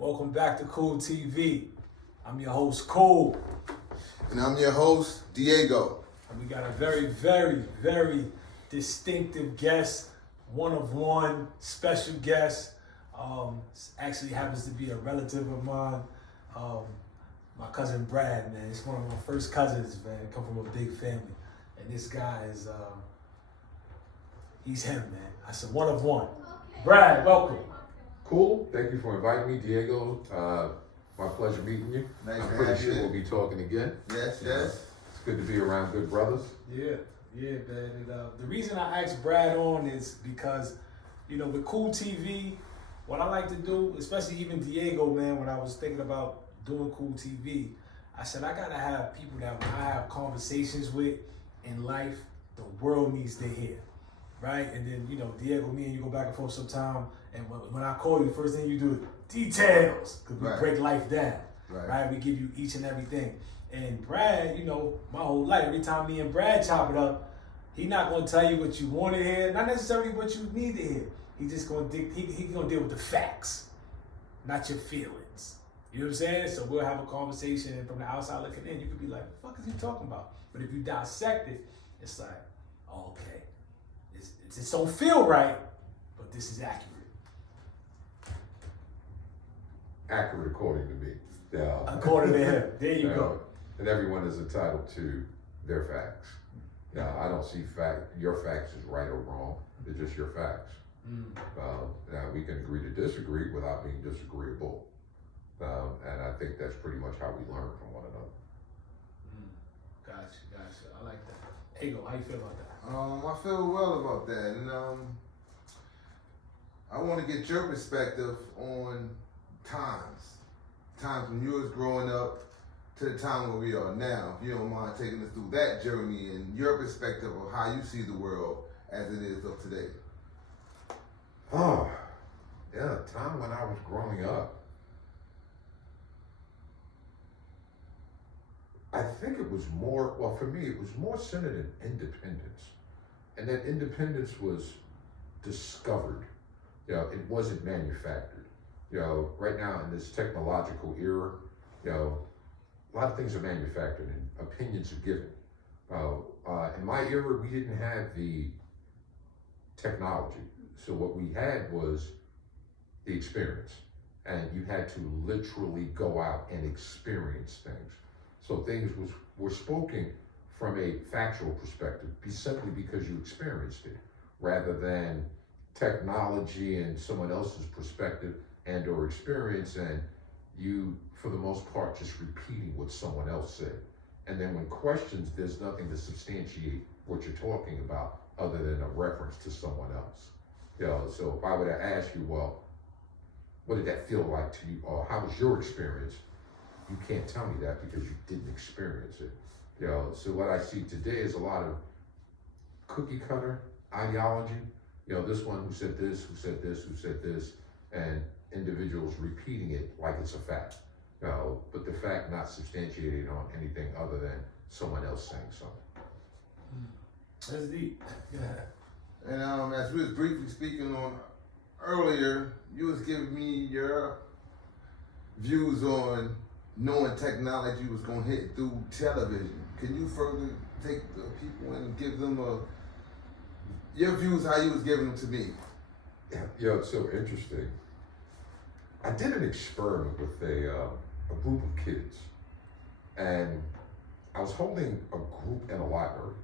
Welcome back to KoolTV. I'm your host, Kool. And I'm your host, Diego. And we got a very, very, very distinctive guest, one of one, special guest. Actually happens to be a relative of mine, my cousin Brad, man. It's one of my first cousins, man. Come from a big family. And this guy is, he's him, man. I said one of one. Brad, welcome. Cool. Thank you for inviting me, Diego. My pleasure meeting you. Nice I'm to pretty have sure you. we'll be talking again. Yes. It's good to be around good brothers. Yeah, man. And, the reason I asked Brad on is because, you know, with KoolTV, what I like to do, especially even Diego, man, when I was thinking about doing KoolTV, I said I gotta have people that when I have conversations with in life, the world needs to hear, right? And then, you know, Diego, me and you go back and forth sometime, and when I call you, the first thing you do is details, because we Right. break life down, Right. right? We give you each and everything. And Brad, you know, my whole life, every time me and Brad chop it up, he not gonna tell you what you want to hear, not necessarily what you need to hear. He just gonna he gonna deal with the facts, not your feelings. You know what I'm saying? So we'll have a conversation, and from the outside looking in, you could be like, "What the fuck is he talking about?" But if you dissect it, it's like, oh, okay, it just don't feel right, but this is accurate. Accurate according to me. Yeah. According to him. There you go. And everyone is entitled to their facts. Yeah, I don't see your facts as right or wrong. They're just your facts. Now we can agree to disagree without being disagreeable. And I think that's pretty much how we learn from one another. Gotcha. I like that. Ego, how you feel about that? I feel well about that, and I want to get your perspective on times when you was growing up to the time where we are now. If you don't mind taking us through that journey and your perspective of how you see the world as it is of today. Oh, yeah, time when I was growing up. I think it was more, well, for me, it was more centered in independence. And that independence was discovered. You know, it wasn't manufactured. You know, right now in this technological era, you know, a lot of things are manufactured and opinions are given. In my era, we didn't have the technology. So what we had was the experience. And you had to literally go out and experience things. So things were spoken from a factual perspective, simply because you experienced it, rather than technology and someone else's perspective and or experience, and you, for the most part, just repeating what someone else said. And then when questions, there's nothing to substantiate what you're talking about other than a reference to someone else. You know, so if I were to ask you, well, what did that feel like to you, or how was your experience? You can't tell me that because you didn't experience it. You know, so what I see today is a lot of cookie cutter ideology. You know, this one who said this, who said this, who said this, and individuals repeating it like it's a fact. You know, but the fact not substantiated on anything other than someone else saying something. That's deep. Yeah. And as we was briefly speaking on earlier, you was giving me your views on knowing technology was going to hit through television. Can you further take the people and give them your views how you was giving them to me? Yeah, it's so interesting. I did an experiment with a group of kids, and I was holding a group in a library.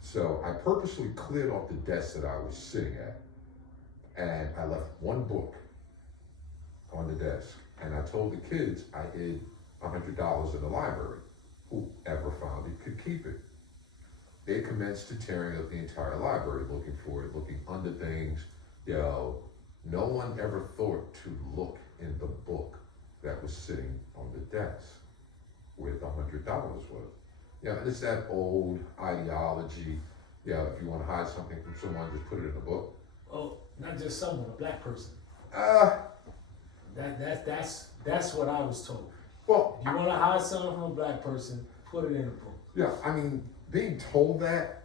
So I purposely cleared off the desk that I was sitting at, and I left one book on the desk. And I told the kids I hid $100 in the library. Whoever found it could keep it. They commenced to tearing up the entire library, looking for it, looking under things. You know, no one ever thought to look in the book that was sitting on the desk where the $100 was. You know, it's that old ideology. You know, if you want to hide something from someone, just put it in a book. Oh, not just someone, a black person. That's what I was told. Well, If you want to hide something from a black person, put it in a book. yeah, I mean, being told that,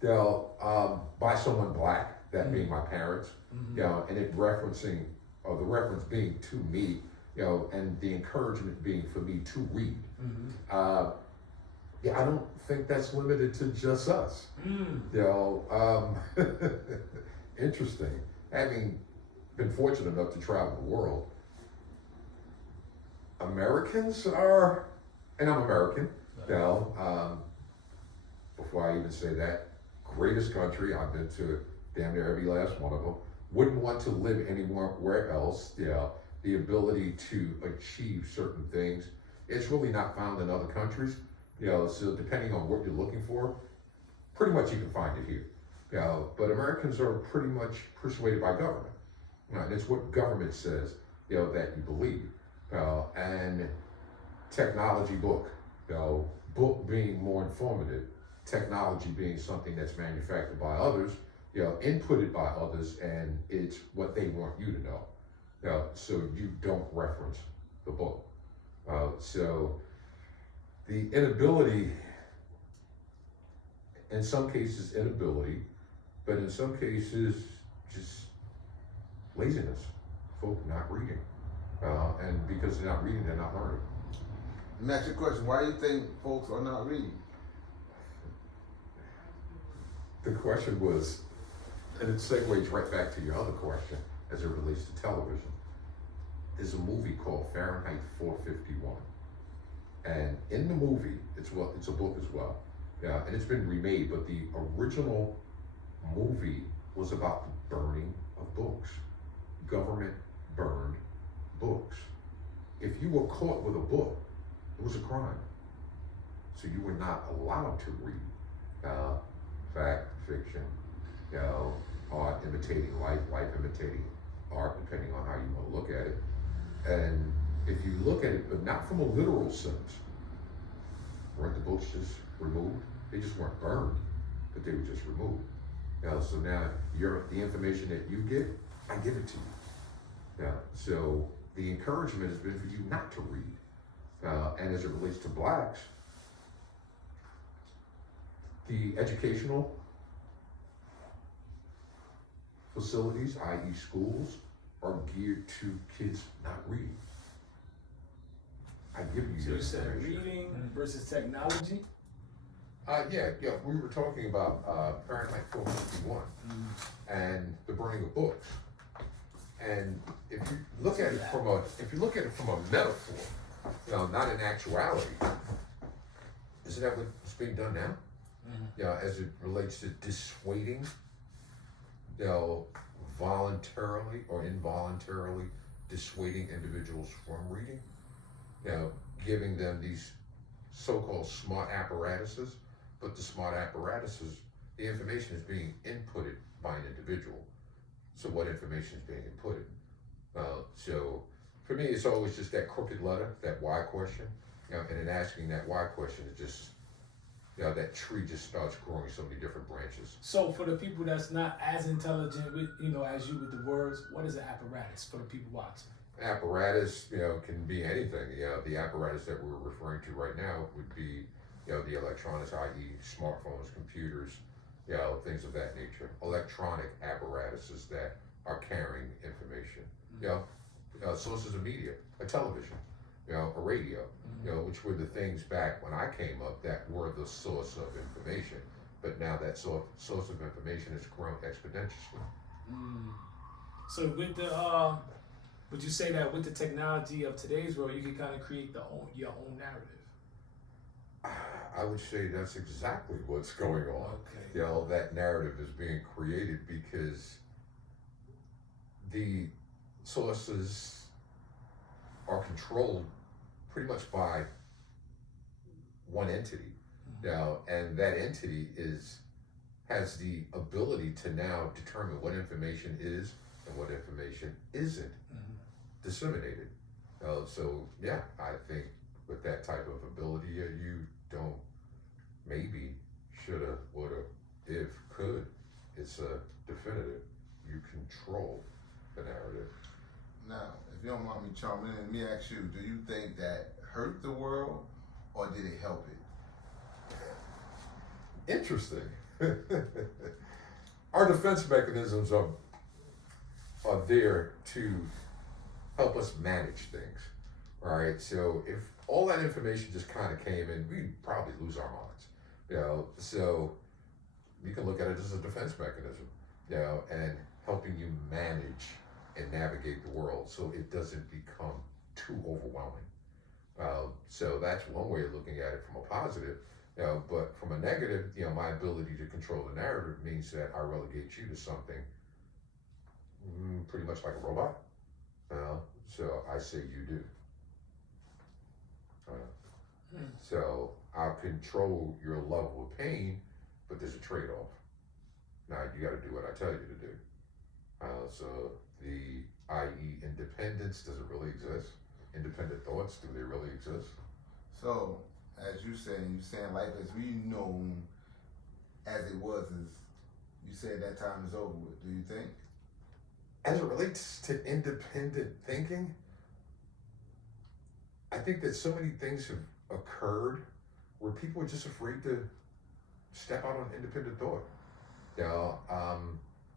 they'll by someone black, that being my parents, you know, and it referencing or the reference being to me, and the encouragement being for me to read. Yeah, I don't think that's limited to just us. Interesting. Having been fortunate enough to travel the world, Americans are, and I'm American, before I even say that, greatest country, I've been to damn near every last one of them, wouldn't want to live anywhere else. The ability to achieve certain things, it's really not found in other countries. So depending on what you're looking for, pretty much you can find it here. But Americans are pretty much persuaded by government. And it's what government says, that you believe. And technology book, book being more informative, technology being something that's manufactured by others, inputted by others, and it's what they want you to know. So you don't reference the book. So the inability, in some cases inability, but in some cases just laziness, folk not reading. And because they're not reading, they're not learning. Let me ask you a question. Why do you think folks are not reading? The question was, and it segues right back to your other question as it relates to television. There's a movie called Fahrenheit 451. And in the movie, it's a book as well. And it's been remade, but the original movie was about the burning of books. Government burned books. If you were caught with a book, it was a crime. So you were not allowed to read fact, fiction, art imitating life, life imitating art, depending on how you want to look at it. And if you look at it, but not from a literal sense, weren't the books just removed? They just weren't burned, but they were just removed. So now the information that you get, I give it to you. So the encouragement has been for you not to read. And as it relates to blacks, the educational facilities, i.e. schools, are geared to kids not reading. I give you So your you said information. reading versus technology? Yeah, we were talking about Fahrenheit 451 and the burning of books. And if you look at it from a metaphor, not in actuality, isn't that what's being done now? As it relates to dissuading, voluntarily or involuntarily dissuading individuals from reading, giving them these so-called smart apparatuses, but the smart apparatuses, the information is being inputted by an individual. So what information is being inputted? So for me, it's always just that crooked letter, that why question, and in asking that why question, it just, that tree just starts growing so many different branches. So for the people that's not as intelligent with, as you with the words, what is an apparatus for the people watching? Apparatus, can be anything. The apparatus that we're referring to right now would be, the electronics, i.e. smartphones, computers, things of that nature. Electronic apparatuses that are carrying information. Sources of media, a television, a radio, which were the things back when I came up that were the source of information. But now that source of information has grown exponentially. So with the, would you say that with the technology of today's world, you can kind of create your own narrative? I would say that's exactly what's going on. Okay. That narrative is being created because the sources are controlled pretty much by one entity. And that entity has the ability to now determine what information is and what information isn't disseminated. So yeah, I think with that type of ability, you don't maybe, shoulda, woulda, if, could. It's a definitive. You control the narrative. Now, if you don't mind me chiming in, let me ask you, do you think that hurt the world or did it help it? Interesting. Our defense mechanisms are there to help us manage things. All right. So if all that information just kind of came in, we'd probably lose our minds. So you can look at it as a defense mechanism, and helping you manage and navigate the world so it doesn't become too overwhelming. So that's one way of looking at it from a positive. But from a negative, my ability to control the narrative means that I relegate you to something pretty much like a robot. So I say you do. So I'll control your level of pain, but there's a trade-off. Now you got to do what I tell you to do. So the i.e. independence, does it really exist? Independent thoughts, do they really exist? So, as you saying life as we know as it was, is you said that time is over with. Do you think? As it relates to independent thinking, I think that so many things have occurred where people are just afraid to step out on independent thought.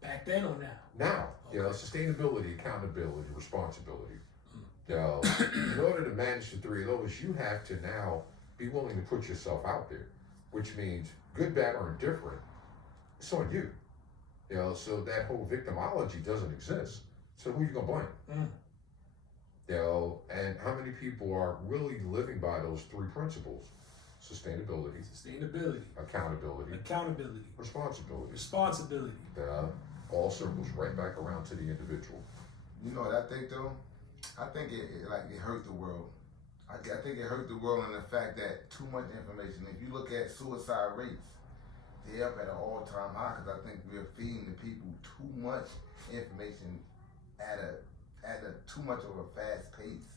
Back then or now? Now, Okay. Sustainability, accountability, responsibility. In order to manage the three of those, you have to now be willing to put yourself out there, which means good, bad, or indifferent. It's on you. So that whole victimology doesn't exist. So who are you gonna blame? And how many people are really living by those three principles? Sustainability, accountability, responsibility. All circles right back around to the individual. You know what I think though? I think it hurt the world. I think it hurt the world in the fact that too much information. If you look at suicide rates, they're up at an all-time high because I think we're feeding the people too much information at a too much of a fast pace.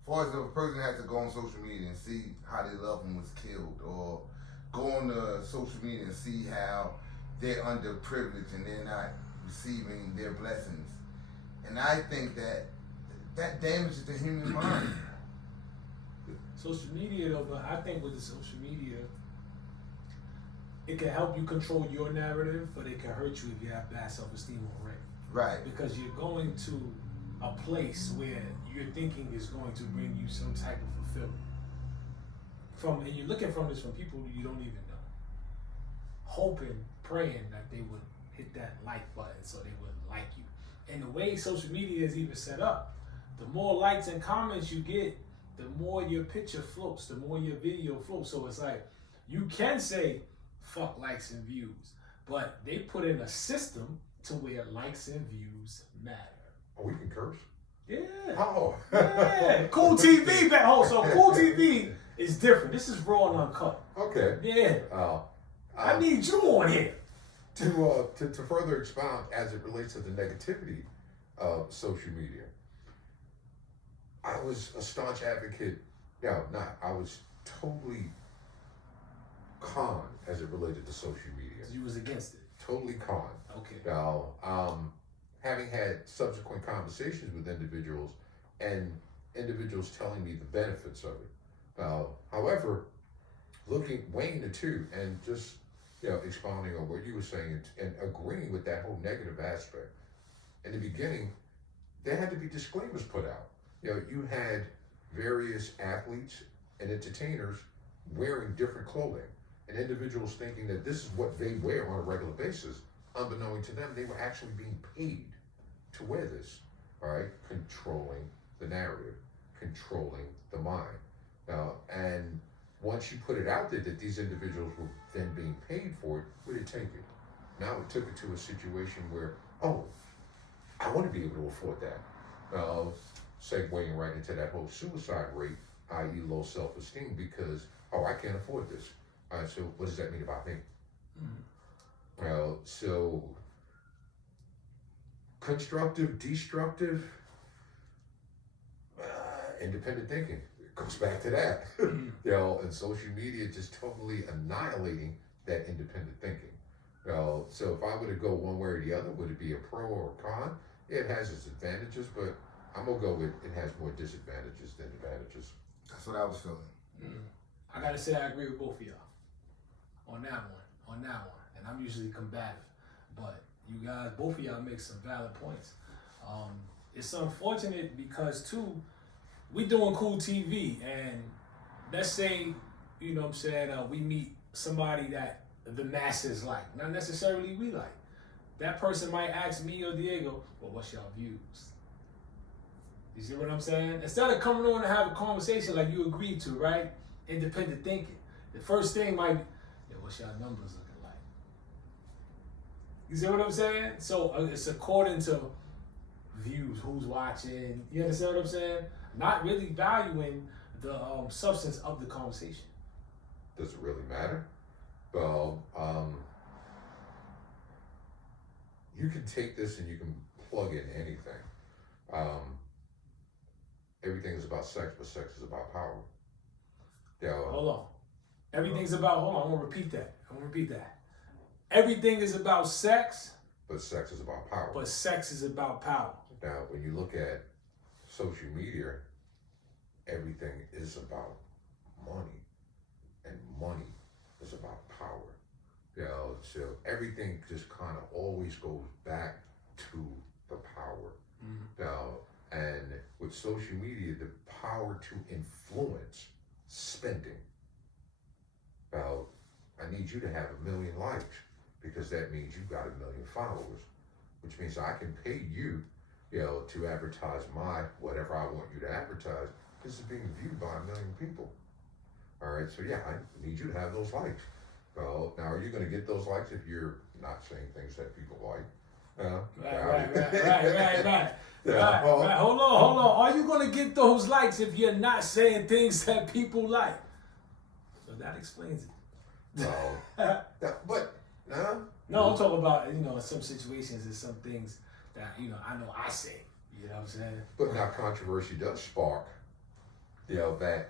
As far as if a person has to go on social media and see how their loved one was killed, or go on social media and see how they're underprivileged and they're not receiving their blessings. And I think that damages the human mind. Social media though, but I think with the social media, it can help you control your narrative, but it can hurt you if you have bad self-esteem already. Right. Because you're going to a place where your thinking is going to bring you some type of fulfillment. And you're looking from people you don't even know. Hoping, praying that they would hit that like button so they would like you. And the way social media is even set up, the more likes and comments you get, the more your picture floats, the more your video floats. So it's like, you can say, fuck likes and views, but they put in a system to where likes and views matter. Oh, we can curse? Yeah. Oh. Yeah. KoolTV back home. So KoolTV is different. This is raw and uncut. Okay. Yeah. I need you on here. To further expound as it relates to the negativity of social media, I was a staunch advocate. I was totally con as it related to social media. You was against it. Totally con. Okay. Having had subsequent conversations with individuals and individuals telling me the benefits of it. However, weighing the two and just expounding on what you were saying and agreeing with that whole negative aspect. In the beginning, there had to be disclaimers put out. You had various athletes and entertainers wearing different clothing, and individuals thinking that this is what they wear on a regular basis. Unbeknown to them, they were actually being paid to wear this. All right, controlling the narrative, controlling the mind. And once you put it out there that these individuals were then being paid for it, where did it take it? Now it took it to a situation where, I want to be able to afford that. Segueing right into that whole suicide rate, i.e. low self-esteem, because, I can't afford this. All right, so what does that mean about me? So constructive, destructive, independent thinking. It goes back to that. And social media just totally annihilating that independent thinking. So if I were to go one way or the other, would it be a pro or a con? Yeah, it has its advantages, but I'm gonna go with it has more disadvantages than advantages. That's what I was feeling. I gotta say I agree with both of y'all on that one. And I'm usually combative, but you guys, both of y'all make some valid points. it's unfortunate because too, we doing KoolTV, and let's say, you know what I'm saying, we meet somebody that the masses like, not necessarily we like. That person might ask me or Diego, well, what's your views? You see what I'm saying? Instead of coming on and have a conversation like you agreed to, right? Independent thinking. The first thing might be, yeah, what's your numbers looking like? You see what I'm saying? So it's according to views, who's watching. You understand what I'm saying? Not really valuing the substance of the conversation. Does it really matter? Well, you can take this and you can plug in anything. Everything is about sex, but sex is about power. Hold on. Everything's about, hold on, I'm gonna repeat that. Everything is about sex, but sex is about power. but sex is about power. Now, when you look at social media, everything is about money, and money is about power. So everything just kind of always goes back to the power. And with social media, the power to influence spending. I need you to have 1 million likes because that means you got 1 million followers, which means I can pay you, to advertise my whatever I want you to advertise. This is being viewed by 1 million people. All right, so yeah, I need you to have those likes. Well, now are you going to get those likes if you're not saying things that people like? Right. Hold on. Are you going to get those likes if you're not saying things that people like? So that explains it. No, I'm talking about, in some situations and some things that, I know I say. You know what I'm saying? But now controversy does spark, that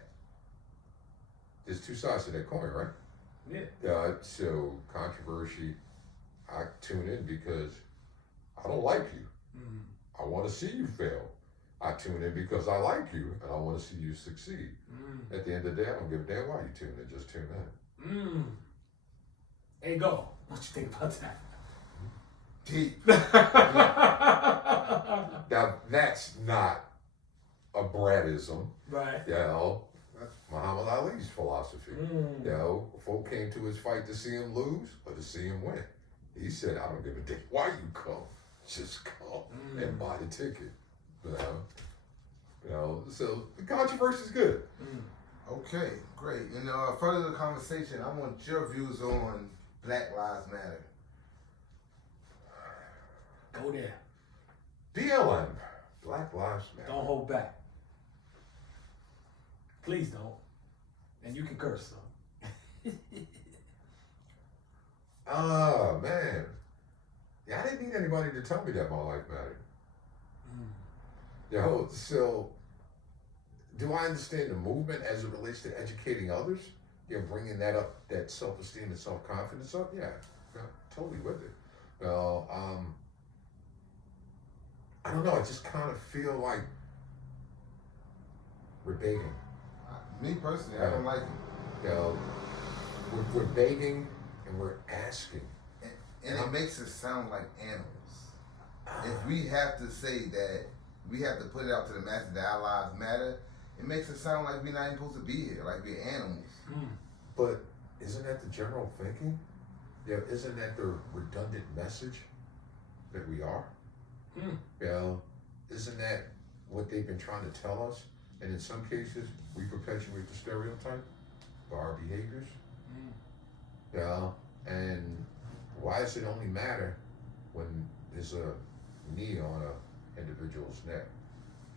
there's two sides to that coin, right? Yeah. So controversy, I tune in because I don't like you. I want to see you fail. I tune in because I like you and I want to see you succeed. At the end of the day, I don't give a damn why you tune in, just tune in. Hey, go. What you think about that? Deep. Now, that's not a Bradism. Right. That's Muhammad Ali's philosophy. Folk came to his fight to see him lose or to see him win. He said, I don't give a damn why you come. Just come and buy the ticket. So the controversy is good. Okay, great. And further the conversation, I want your views on Black Lives Matter. Go there. BLM, Black Lives Matter. Don't hold back. Please don't. And you can curse, though. Oh, man. Yeah, I didn't need anybody to tell me that my life mattered. So do I understand the movement as it relates to educating others? Bringing that up, that self-esteem and self-confidence up? Yeah, totally with it. Well, I don't know. I just kind of feel like we're begging. Me personally, I don't like it. We're begging and we're asking. And it makes it sound like animals. If we have to say that, we have to put it out to the masses that our lives matter, it makes it sound like we're not even supposed to be here, like we're animals. But isn't that the general thinking? Isn't that the redundant message that we are? Isn't that what they've been trying to tell us? And in some cases, we perpetuate the stereotype by our behaviors. And why does it only matter when there's a knee on an individual's neck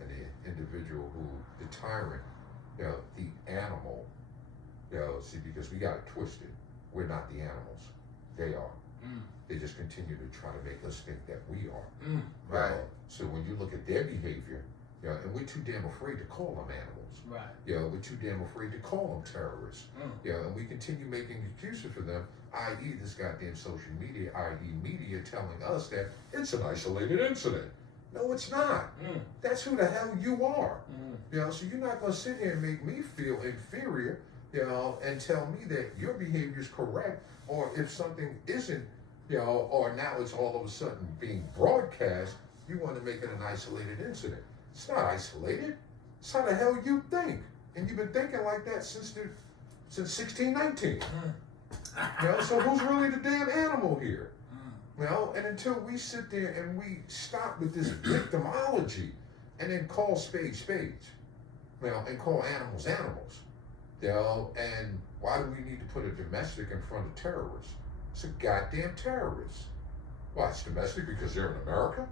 and the individual who, the tyrant, the animal, see, because we got it twisted. We're not the animals. They are. They just continue to try to make us think that we are. Right. So when you look at their behavior, and we're too damn afraid to call them animals. Right. We're too damn afraid to call them terrorists. And we continue making excuses for them, i.e. this goddamn social media, i.e. media telling us that it's an isolated incident. No, it's not. That's who the hell you are. So you're not going to sit here and make me feel inferior, and tell me that your behavior is correct, or if something isn't, or now it's all of a sudden being broadcast, you want to make it an isolated incident. It's not isolated. It's how the hell you think. And you've been thinking like that since 1619. So who's really the damn animal here? And until we sit there and we stop with this victimology and then call spades spades, and call animals animals, and why do we need to put a domestic in front of terrorists? It's a goddamn terrorist. Why, it's domestic because they're in America?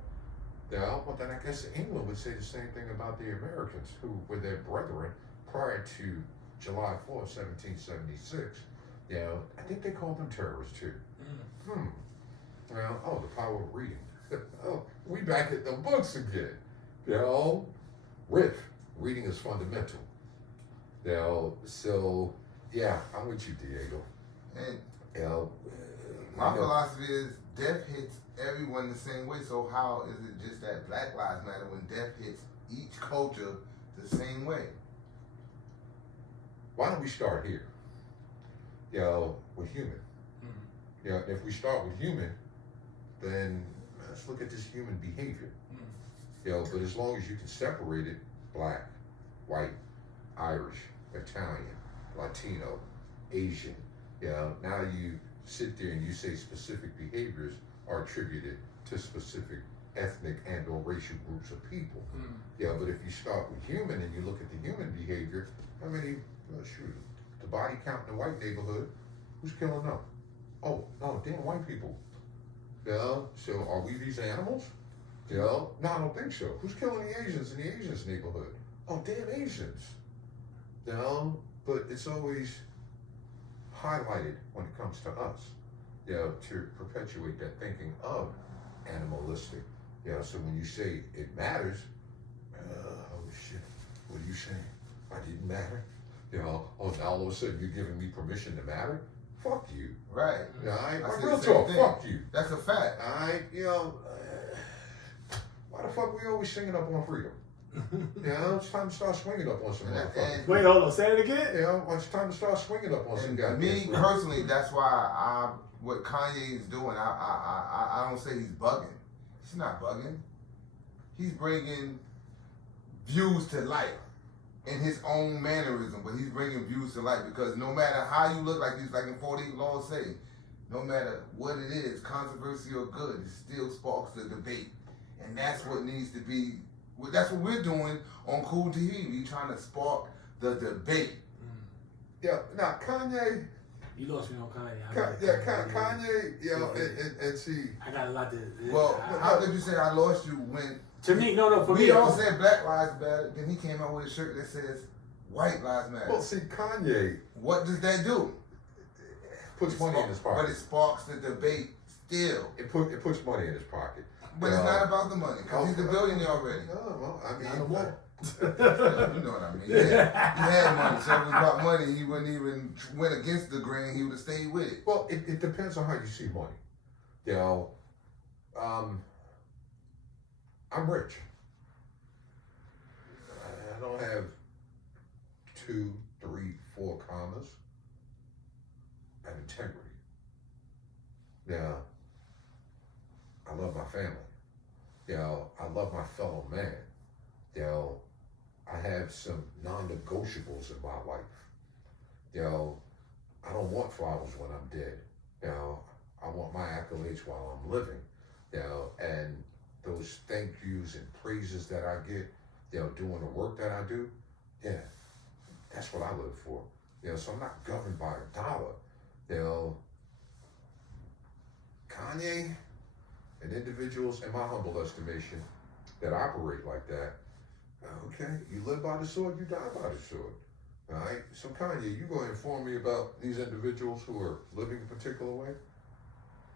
Well, then I guess England would say the same thing about the Americans who were their brethren prior to July 4th, 1776. I think they called them terrorists too. Well, the power of reading. We back at the books again. Reading is fundamental. So yeah, I'm with you, Diego. And my philosophy is death hits everyone the same way. So how is it just that Black Lives Matter when death hits each culture the same way? Why don't we start here? With human. If we start with human, then let's look at this human behavior. But as long as you can separate it, black, white, Irish, Italian, Latino, Asian, now you sit there and you say specific behaviors are attributed to specific ethnic and or racial groups of people. But if you start with human and you look at the human behavior, how many, the body count in the white neighborhood, who's killing them? Oh, no, damn white people. So are we these animals? No, I don't think so. Who's killing the Asians in the Asians neighborhood? Oh, damn Asians. But it's always highlighted when it comes to us, to perpetuate that thinking of animalistic. So when you say it matters, oh shit, what are you saying? I didn't matter? Now all of a sudden you're giving me permission to matter? Fuck you. Right. Real talk, fuck you. That's a fact. Why the fuck we always singing up on freedom? It's time to start swinging up on some motherfuckers. Wait, hold on, say it again? It's time to start swinging up on some guys. Me personally, that's why what Kanye is doing, I don't say he's bugging. He's not bugging. He's bringing views to light in his own mannerism, but he's bringing views to light because no matter how you look, like in 48 Laws say, no matter what it is, controversy or good, it still sparks the debate. And that's what needs to be, that's what we're doing on KoolTV. We're trying to spark the debate. Now Kanye. You lost me on Kanye. Kanye, and see. I got a lot to. Well, how could you say I lost you when? To me, no, for me. We all said Black Lives Matter, then he came out with a shirt that says White Lives Matter. Well, see, Kanye. What does that do? Puts money in his pocket. But it sparks the debate still. It puts money in his pocket. But it's not about the money, because he's a billionaire already. No, I mean, no more. You know what I mean? Yeah, he had money, so if it was about money, he wouldn't even went against the grain, he would have stayed with it. Well, it depends on how you see money. I'm rich. I don't have 2, 3, 4 commas. I have integrity. I love my family. I love my fellow man. I have some non-negotiables in my life. I don't want flowers when I'm dead. I want my accolades while I'm living. And those thank yous and praises that I get, doing the work that I do, that's what I live for. So I'm not governed by a dollar. Kanye and individuals, in my humble estimation, that operate like that, okay, you live by the sword, you die by the sword. All right, so Kanye, you going to inform me about these individuals who are living a particular way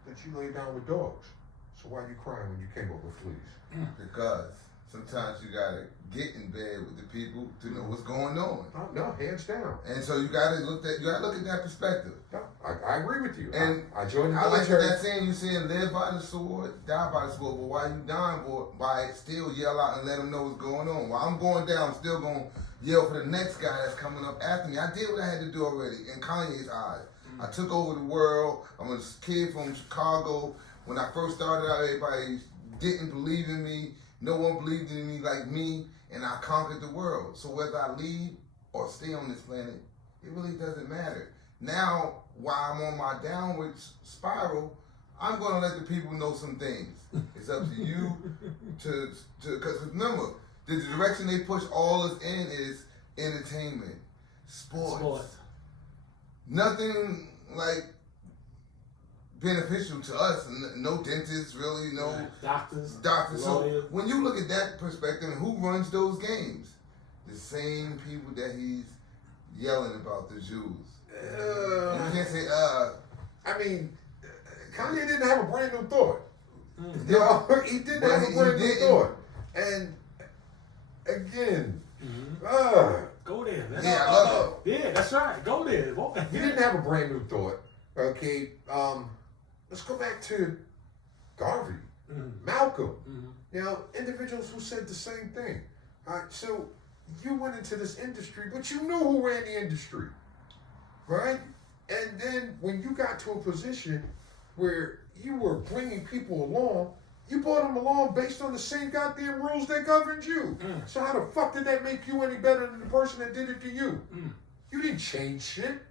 that you lay down with dogs. So why are you crying when you came up with fleas? Because sometimes you gotta get in bed with the people to know what's going on. Oh, no, hands down. And so you gotta look at that perspective. No, I agree with you. And I joined the I like military. that saying you saying live by the sword, die by the sword. But while you dying by it, still yell out and let them know what's going on. While I'm going down, I'm still gonna yell for the next guy that's coming up after me. I did what I had to do already in Kanye's eyes. I took over the world. I'm a kid from Chicago. When I first started out, everybody didn't believe in me. No one believed in me like me, and I conquered the world. So whether I leave or stay on this planet, it really doesn't matter. Now, while I'm on my downward spiral, I'm going to let the people know some things. It's up to you because remember, the direction they push all us in is entertainment, sports. Nothing like beneficial to us. No dentists, really, no doctors. So when you look at that perspective, who runs those games? The same people that he's yelling about, the Jews. You can't say, I mean, Kanye didn't have a brand new thought. Mm-hmm. You know, he didn't have a brand new thought. And again, go there. Yeah, I love it. Yeah, that's right. Go there. He didn't have a brand new thought. Okay, let's go back to Garvey, Malcolm. You know, individuals who said the same thing. All right, so you went into this industry, but you knew who ran the industry, right? And then when you got to a position where you were bringing people along, you brought them along based on the same goddamn rules that governed you. So how the fuck did that make you any better than the person that did it to you? You didn't change shit.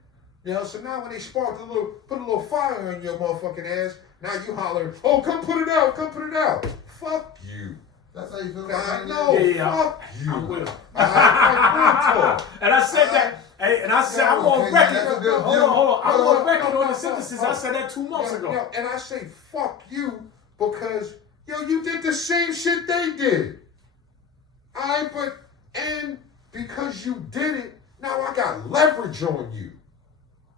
You know, so now when they put a little fire in your motherfucking ass, now you hollering, oh, come put it out, come put it out. Fuck you. That's how you feel I about know, fuck you. I'm with him. Talk. And I said that, and I said, I'm on record. Hold on. I'm on record on the synthesis. I said that 2 months ago. And I say, fuck you, because, you did the same shit they did. All right, and because you did it, now I got leverage on you.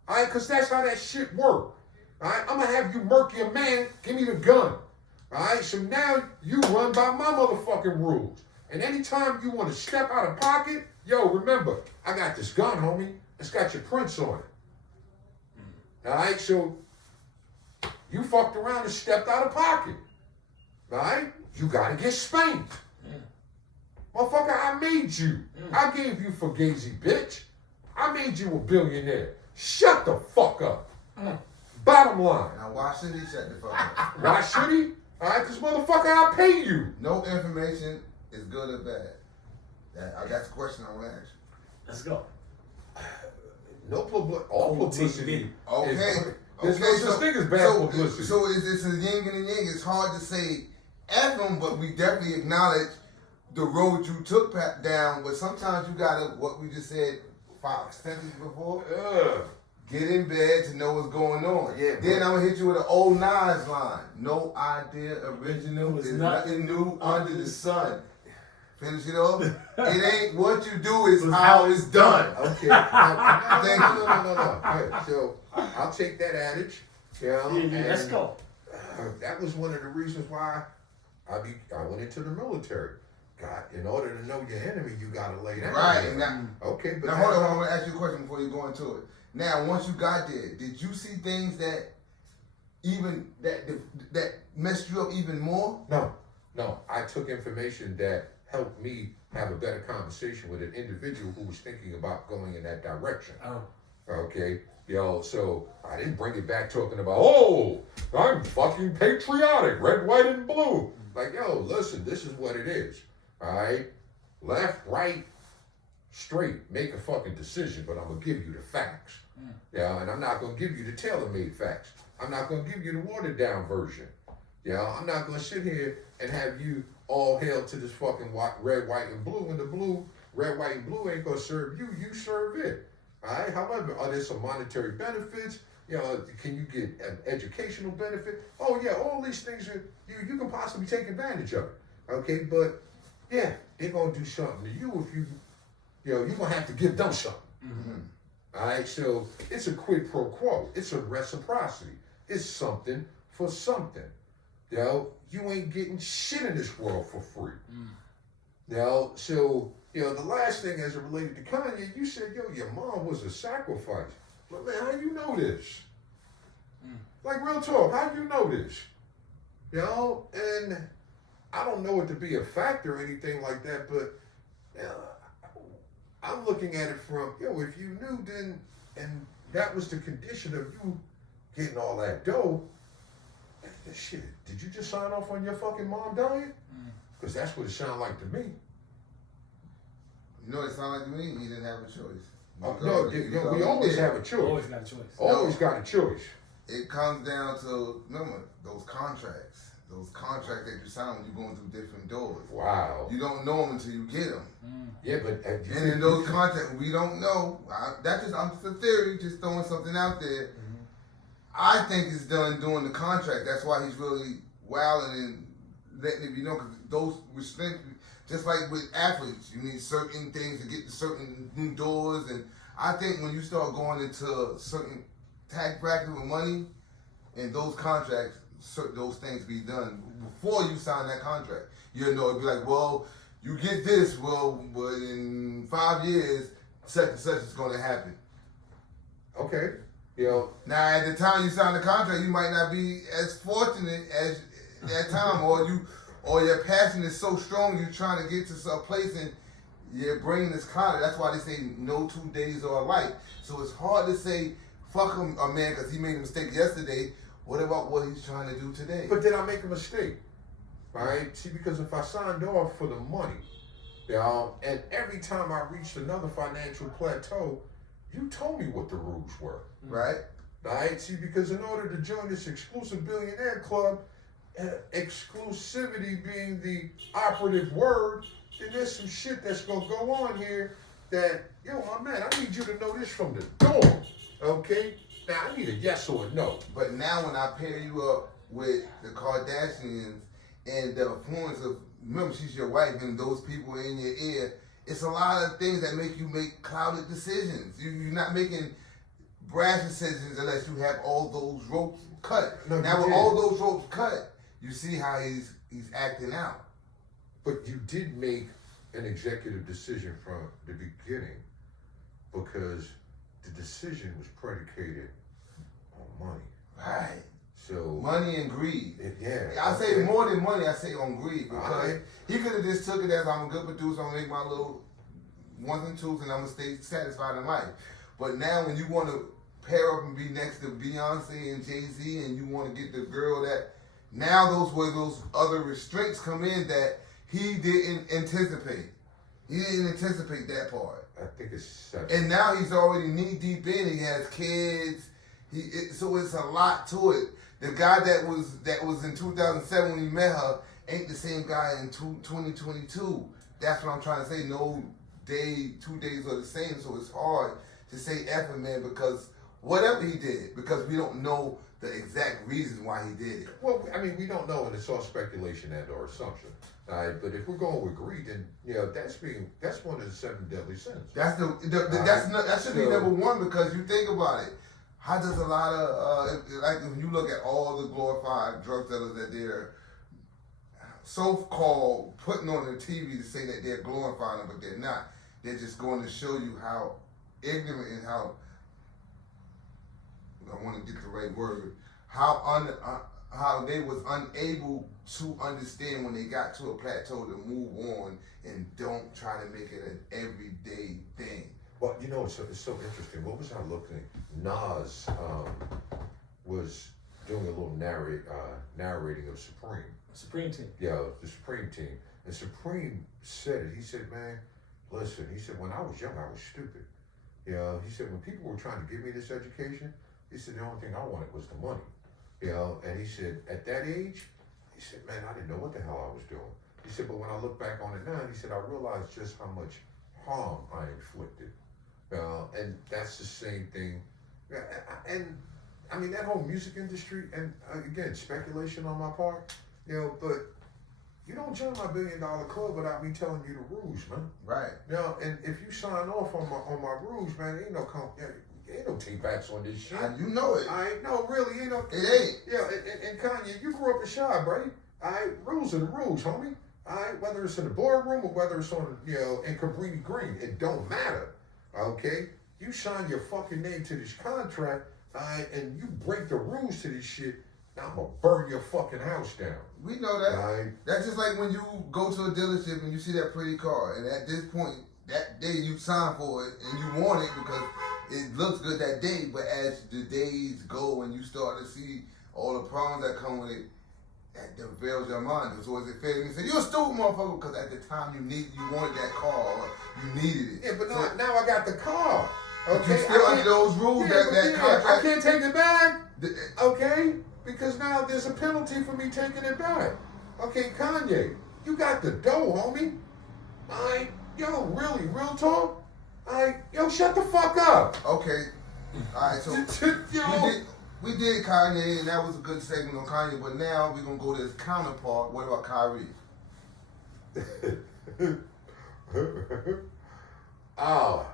All right, because that's how that shit work. All right, I'm going to have you murk your man, give me the gun. All right, so now you run by my motherfucking rules. And anytime you want to step out of pocket, remember, I got this gun, homie. It's got your prints on it. All right, so you fucked around and stepped out of pocket. All right, you got to get spanked. Motherfucker, I made you. I gave you Fugazi, bitch. I made you a billionaire. Shut the fuck up. Bottom line. Now, why should he shut the fuck up? Why should he? All right, because motherfucker, I'll pay you. No information is good or bad. That's the question I want to ask you. Let's go. No all publicity. Okay. There's no such thing as bad publicity. So it's a yin and a yang. It's hard to say F them, but we definitely acknowledge the road you took down. But sometimes you gotta, what we just said 5 sentences before, get in bed to know what's going on. Yeah, then I'm gonna hit you with an old Nas line. No idea original. There's nothing new under the sun. Finish it off. It ain't what you do, it's how it's done. Okay. No. All right, so I'll take that adage. Let's go. That was one of the reasons why I went into the military. God, in order to know your enemy, you gotta lay down. Right. Now, okay, but now hold on. I'm gonna ask you a question before you go into it. Now, once you got there, did you see things that messed you up even more? No. I took information that helped me have a better conversation with an individual who was thinking about going in that direction. Okay, so I didn't bring it back talking about, I'm fucking patriotic, red, white, and blue. Like, listen, this is what it is. All right, left, right, straight, make a fucking decision, but I'm gonna give you the facts. And I'm not gonna give you the tailor-made facts. I'm not gonna give you the watered-down version. I'm not gonna sit here and have you all hail to this fucking red, white, and blue, and the blue, red, white, and blue ain't gonna serve you. You serve it. All right. However, are there some monetary benefits? Can you get an educational benefit? Oh yeah, all these things you can possibly take advantage of. Okay, but they're gonna do something to you if you're gonna have to give them something. All right, so it's a quid pro quo. It's a reciprocity. It's something for something. You ain't getting shit in this world for free. So the last thing as it related to Kanye, you said, your mom was a sacrifice. But man, how you know this? Like real talk, how you know this? And I don't know it to be a fact or anything like that, but I'm looking at it from, if you knew then, and that was the condition of you getting all that dough, Shit, did you just sign off on your fucking mom dying? Because that's what it sounded like to me. You know what it sounded like to me? He didn't have a choice. No, we always have a choice. Always got a choice. Always got a choice. It comes down to, remember, those contracts. Those contracts that you sign when you're going through different doors. Wow. You don't know them until you get them. Yeah, but And in those contracts, we don't know. I'm just a theory, just throwing something out there. I think it's done during the contract. That's why he's really wilding and letting it be known. Because those restrictions, just like with athletes, you need certain things to get to certain new doors. And I think when you start going into certain tax bracket with money and those contracts, those things be done before you sign that contract. You know, it'd be like, well, you get this, well, but in 5 years, such and such is going to happen. Okay. You know, now, at the time you sign the contract, you might not be as fortunate as that time, or your passion is so strong, you're trying to get to some place and your brain is clouded. That's why they say no 2 days are alike. So it's hard to say, fuck him, a man, because he made a mistake yesterday. What about what he's trying to do today? but did I make a mistake? Right? See, because if I signed off for the money, you know, and every time I reached another financial plateau, you told me what the rules were. Right? Right? See, because in order to join this exclusive billionaire club, exclusivity being the operative word, then there's some shit that's gonna go on here that, yo, my man, I need you to know this from the door, okay? Now, I need a yes or a no. But now when I pair you up with the Kardashians and the influence of, remember, she's your wife and those people in your ear, it's a lot of things that make you make clouded decisions. You're not making brash decisions unless you have all those ropes cut. No, now with did. all those ropes cut, you see how he's acting out. But you did make an executive decision from the beginning because the decision was predicated on money. Right. So Money and greed. yeah. I say okay. more than money, I say on greed. Because Alright. he could have just took it as, I'm a good producer, I'm gonna make my little ones and twos and I'm gonna stay satisfied in life. But now when you want to pair up and be next to Beyonce and Jay-Z and you want to get the girl that, now those other restraints come in that he didn't anticipate. He didn't anticipate that part. I think it's 7. And now he's already knee deep in. He has kids. So it's a lot to it. The guy that was in 2007 when he met her ain't the same guy in 2022. That's what I'm trying to say. No day, 2 days are the same. So it's hard to say effort, man, because whatever he did, because we don't know the exact reasons why he did it. Well, I mean, we don't know, and it's all speculation and or assumption. All right, but if we're going with greed, then that's one of the 7 deadly sins. That should be number one, because you think about it. How does a lot of like if you look at all the glorified drug dealers that they're so-called putting on the TV to say that they're glorifying them, but they're not. They're just going to show you how ignorant and how, I want to get the right word, how they was unable to understand when they got to a plateau to move on and don't try to make it an everyday thing. Well, you know, it's so interesting. What was I looking at? Nas was doing a little narrating of Supreme. Supreme team. Yeah, the Supreme team. And Supreme said it. He said, man, listen, he said, when I was young, I was stupid. You know, he said, when people were trying to give me this education, he said, the only thing I wanted was the money. You know, and he said, at that age, he said, man, I didn't know what the hell I was doing. He said, but when I look back on it now, he said, I realized just how much harm I inflicted. And that's the same thing. And I mean, that whole music industry, and again, speculation on my part, you know, but you don't join my $1 billion club without me telling you the rules, man. Right. You know, and if you sign off on my rules, man, ain't no take backs on this shit. You know it. I ain't no really, ain't no. It ain't. Yeah, and Kanye, you grew up in Chi, bro. Rules are the rules, homie. Whether it's in the boardroom or whether it's on, you know, in Cabrini Green, it don't matter. Okay, you sign your fucking name to this contract, and you break the rules to this shit. Now I'm gonna burn your fucking house down. We know that. That's just like when you go to a dealership and you see that pretty car, and at this point, that day you sign for it and you want it because it looks good that day. But as the days go and you start to see all the problems that come with it, that deveils your mind. So is it fair to me to say, you're a stupid motherfucker, because at the time you wanted that car, or you needed it. Yeah, but so, now I got the car. But Okay, you still under those rules, that contract. I can't take it back. Okay, because now there's a penalty for me taking it back. Okay, Kanye, you got the dough, homie. Alright, yo, really, real talk? Alright, yo, shut the fuck up. Okay. Alright, so we did Kanye, and that was a good segment on Kanye, but now we're gonna go to his counterpart. What about Kyrie? Oh.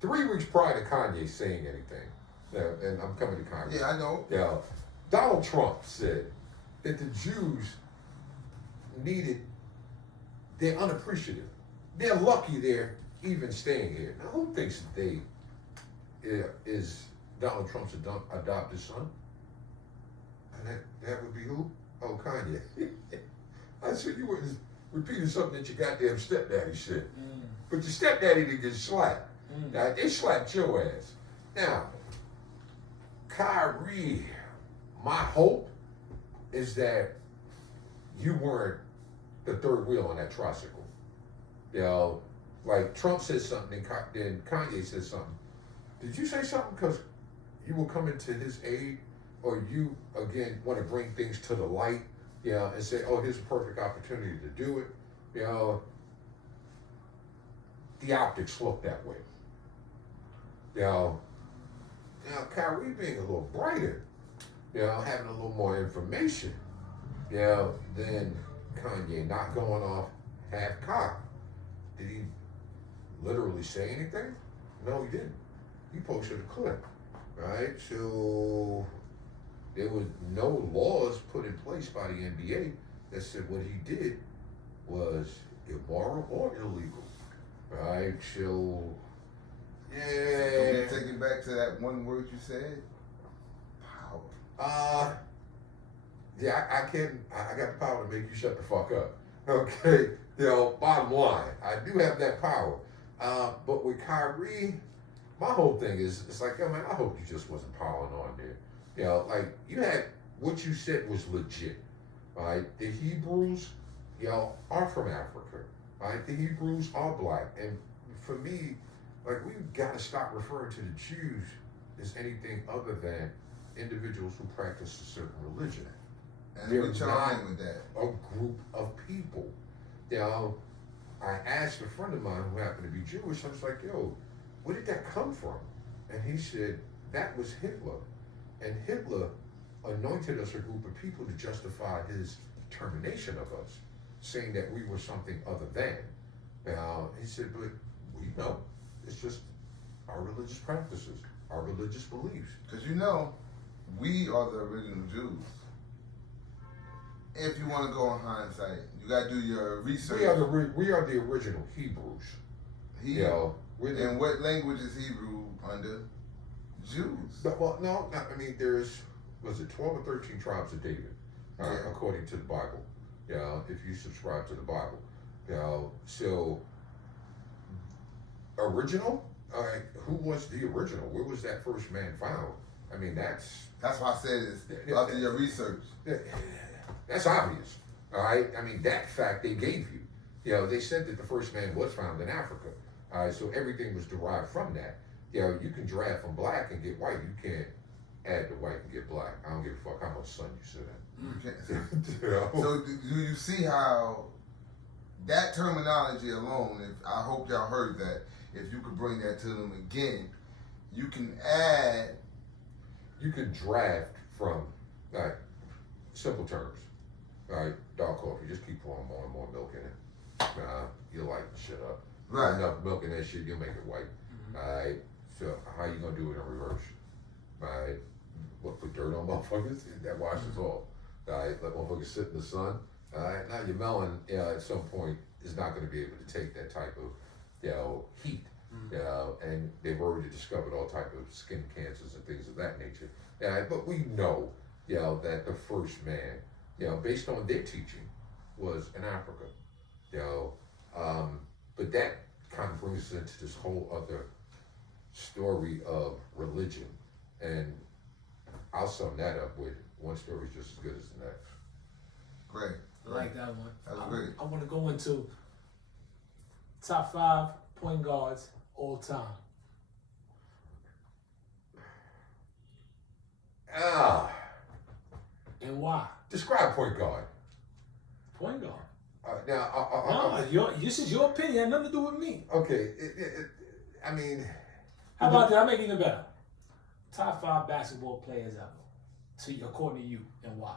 3 weeks prior to Kanye saying anything, and I'm coming to Kanye. Yeah, I know. Yeah, Donald Trump said that the Jews they're unappreciative. They're lucky they're even staying here. Now, who thinks that is Donald Trump's adopted son? And that would be who? Oh, Kanye. I said you were repeating something that your goddamn stepdaddy said. But your stepdaddy didn't get slapped. Now, they slapped your ass. Now, Kyrie, my hope is that you weren't the third wheel on that tricycle. You know, like Trump said something, then Kanye said something. Did you say something because you were coming to his aid, or you, again, want to bring things to the light, you know, and say, oh, here's a perfect opportunity to do it, you know? The optics look that way. Now, Kyrie being a little brighter, you know, having a little more information, you know, than Kanye, not going off half-cocked. Did he literally say anything? No, he didn't. He posted a clip, right? So there was no laws put in place by the NBA that said what he did was immoral or illegal, right? So, yeah. Can we take it back to that one word you said? Power. Yeah, I got the power to make you shut the fuck up. Okay, you know, bottom line, I do have that power. But with Kyrie, my whole thing is, it's like, yo man, I hope you just wasn't piling on there. You know, like, you had, what you said was legit, right? The Hebrews, you know, are from Africa, right? The Hebrews are black. And for me, like, we've got to stop referring to the Jews as anything other than individuals who practice a certain religion. And They're we chime in with that. A group of people. You know, I asked a friend of mine who happened to be Jewish, I was like, yo, where did that come from? And he said, that was Hitler. And Hitler anointed us a group of people to justify his termination of us, saying that we were something other than. He said, but we know, it's just our religious practices, our religious beliefs. Because you know, we are the original Jews. If you want to go on hindsight, you got to do your research. We are the original Hebrews. Hebrew. And what language is Hebrew under? Jews. Well, no, I mean, was it 12 or 13 tribes of David, according to the Bible? If you subscribe to the Bible. So, original? Who was the original? Where was that first man found? I mean, that's why I said it's after your research. That's obvious, all right? I mean, that fact they gave you. They said that the first man was found in Africa. All right, so everything was derived from that. You can draft from black and get white. You can't add to white and get black. I don't give a fuck how much sun you sit in. So do you see how that terminology alone, I hope y'all heard that, if you could bring that to them again, you can add. You can draft from, like, simple terms. Right, dark coffee, just keep pouring more and more milk in it. You'll lighten shit up. Right. Enough milk in that shit, you'll make it white. Alright, so how you gonna do it in reverse? Alright, what, put dirt on motherfuckers? That washes off. Alright, let motherfuckers sit in the sun. Alright, now your melon, at some point is not gonna be able to take that type of, heat. And they've already discovered all type of skin cancers and things of that nature. But we know, that the first man, based on their teaching, was in Africa. But that kind of brings us into this whole other story of religion. And I'll sum that up with one story's just as good as the next. Great. I like that one. That's great. I want to go into top 5 point guards all time. And why? Describe point guard. Point guard. This is your opinion. It had nothing to do with me. Okay. I mean. How about that? I'll make it even better. Top 5 basketball players ever, according to you, and why?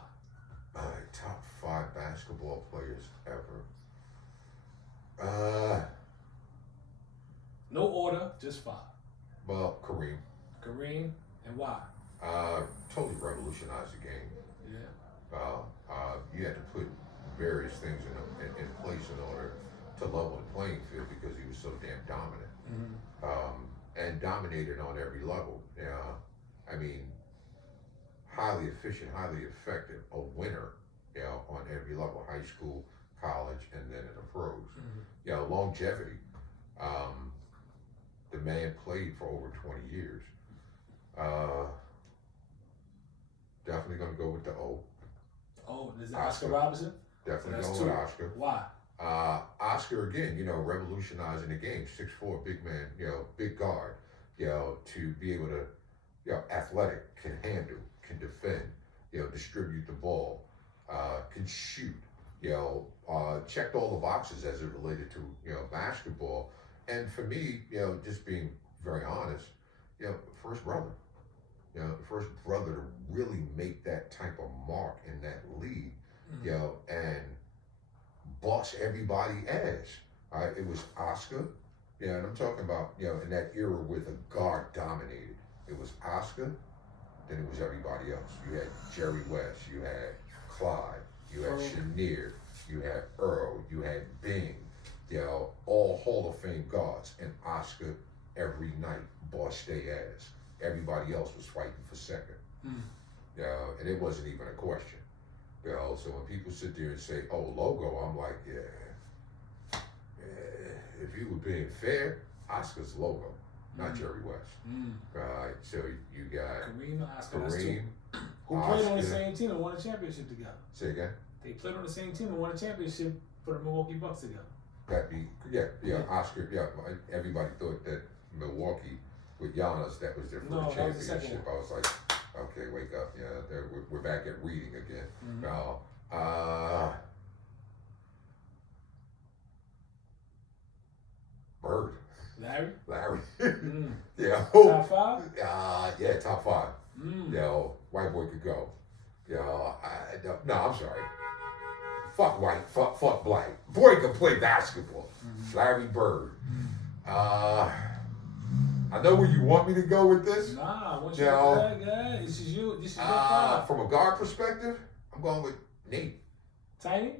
All right, top 5 basketball players ever. No order, just 5. Well, Kareem. Kareem, and why? Totally revolutionized the game. Yeah. You had to put various things in place in order to level the playing field because he was so damn dominant. Mm-hmm. And dominated on every level. I mean, highly efficient, highly effective, a winner, on every level, high school, college, and then in the pros. Mm-hmm. Longevity. The man played for over 20 years. Definitely gonna go with the O. Oh, is it Oscar Robertson? Definitely So going with Oscar. Why? Oscar again, revolutionizing the game. 6'4", big man, big guard, to be able to, athletic, can handle, can defend, distribute the ball, can shoot, checked all the boxes as it related to, basketball. And for me, just being very honest, first brother. The first brother to really make that type of mark in that league, and boss everybody ass. All right, it was Oscar, and I'm talking about, in that era where the guard dominated. It was Oscar, then it was everybody else. You had Jerry West, you had Clyde, you had Chenier, you had Earl, you had Bing, all Hall of Fame guards, and Oscar every night bossed their ass. Everybody else was fighting for second. And it wasn't even a question. So when people sit there and say, oh, logo, I'm like, yeah. If you were being fair, Oscar's logo, not Jerry West. So you got Kareem, Oscar, Kareem, who played on the same team and won a championship together. Say again? They played on the same team and won a championship for the Milwaukee Bucks together. That'd be, Oscar, everybody thought that Milwaukee with Giannis, that was their first championship. I was like, okay, wake up. We're back at reading again. Mm-hmm. Bird. Larry. Top 5? Yeah, top 5. White boy could go. I'm sorry. Fuck white, fuck black. Boy can play basketball. Larry Bird. I know where you want me to go with this. Nah, I want you to go. This is your 5. From a guard perspective, I'm going with Nate. Tiny,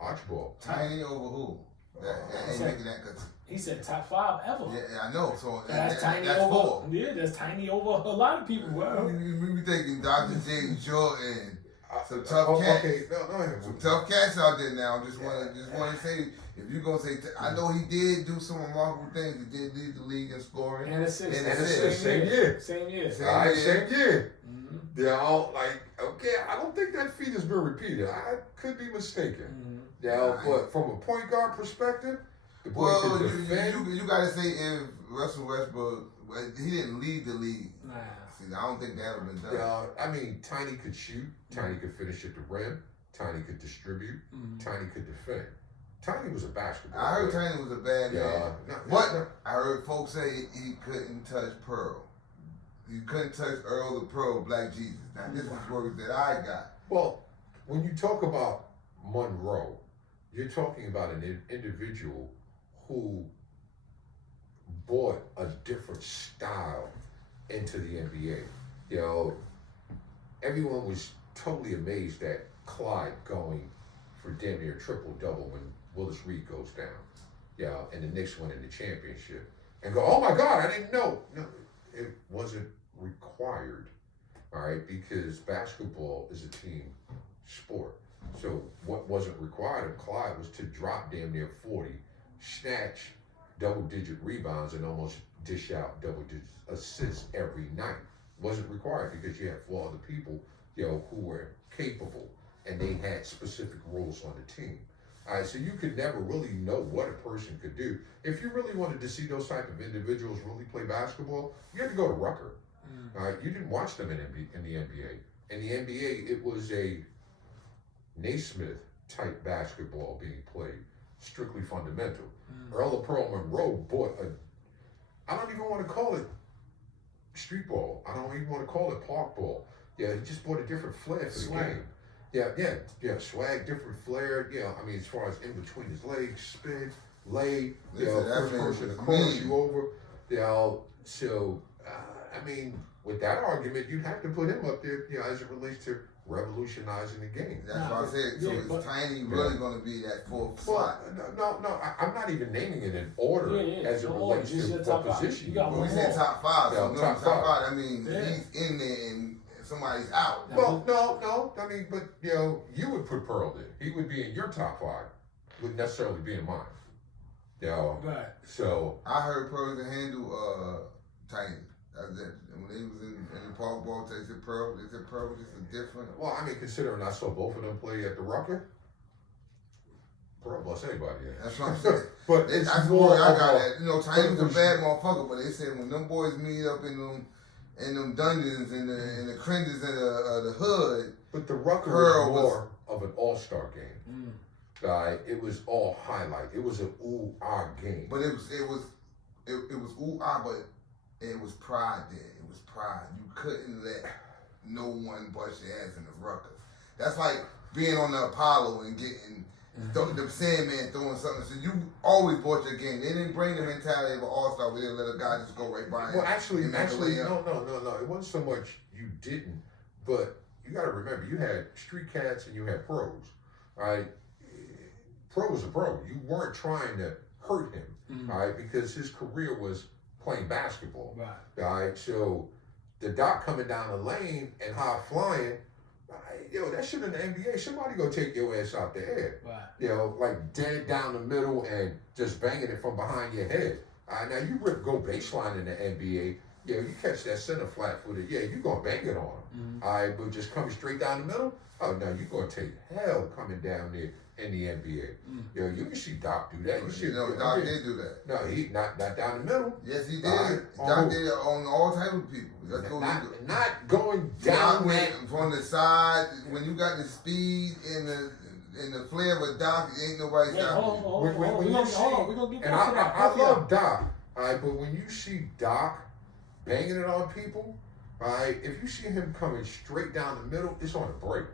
Archibald. Tiny over who? Ain't making that cut. He said top 5 ever. Yeah, I know. So that's Tiny that's over. 4. Yeah, that's Tiny over a lot of people. Well, we be thinking Dr. J. Jordan. Some tough cats. Okay, Some tough cats out there now. Just want to say, if you gonna say, I know he did do some remarkable things. He did lead the league in scoring and assists. Same year. Same year. Same year. Mm-hmm. They're all like, okay, I don't think that feat has been repeated. I could be mistaken. But from a point guard perspective, the boy can defend. You gotta say if Russell Westbrook, he didn't lead the league. Nah. See, I don't think that would have been done. I mean, Tiny could shoot. Tiny could finish at the rim. Tiny could distribute. Tiny could defend. Tiny was a basketball I heard player. Tiny was a bad man. I heard folks say he couldn't touch Pearl. He couldn't touch Earl the Pearl, Black Jesus. Now, this is word that I got. Well, when you talk about Monroe, you're talking about an individual who brought a different style into the NBA. Everyone was totally amazed at Clyde going for damn near triple-double when Willis Reed goes down, and the Knicks win in the championship. And go, oh my God, I didn't know. No, it wasn't required, all right, because basketball is a team sport. So what wasn't required of Clyde was to drop damn near 40, snatch double-digit rebounds, and almost dish out double-digit assists every night. wasn't required because you had 4 other people, who were capable and they had specific roles on the team. All right, so you could never really know what a person could do. If you really wanted to see those type of individuals really play basketball, you had to go to Rucker. All right, you didn't watch them in the NBA. In the NBA, it was a Naismith type basketball being played, strictly fundamental. Earl of Pearl Monroe bought I don't even want to call it street ball. I don't even want to call it park ball. Yeah, he just brought a different flair for the game. Yeah, swag, different flair. I mean, as far as in between his legs, spin, lay, first person to cross you over. So, I mean, with that argument, you'd have to put him up there, as it relates to revolutionizing the game. That's what I said. So is Tiny really going to be that 4th spot? No, I'm not even naming it in order as it relates to what position. We said top 5. So top 5. I mean, he's in there and somebody's out. Well, no. I mean, but you would put Pearl there. He would be in your top 5. Wouldn't necessarily be in mine. Right. So I heard Pearl can handle Tiny. When they was in the park ball, they said Pearl was just a different. Well, I mean, considering I saw both of them play at the Rucker, Pearl bust anybody. That's what I'm saying. But that's more I got that. Tiny was a bad motherfucker, but they said when them boys meet up in them dungeons and the cringes in the hood. But the Rucker was more of an all-star game. It was all highlight. It was an ooh-ah game. But it was ooh-ah, but it was pride there. It was pride. You couldn't let no one bust your ass in the Ruckers. That's like being on the Apollo and getting the Sandman throwing something. So you always bought your game. They didn't bring the mentality of an all-star where they let a guy just go right by him. Well, actually, no. It wasn't so much you didn't, but you got to remember, you had street cats and you had pros. All right? Pro was a pro. You weren't trying to hurt him, all right, because his career was playing basketball. Right. All right, so the Doc coming down the lane and high flying, that shit in the NBA, somebody go take your ass out the air. Right. Like dead down the middle and just banging it from behind your head. Now you go baseline in the NBA, you catch that center flat-footed, you gonna bang it on him. All right, but just coming straight down the middle, now you gonna take hell coming down there in the NBA. You can see Doc do that. Doc did do that. No, he not down the middle. Yes, he did. Doc did it on all types of people. Not going down from the side. When you got the speed and the flair of Doc, ain't nobody stopping you. And I love Doc. All right, but when you see Doc banging it on people, all right, if you see him coming straight down the middle, it's on a break.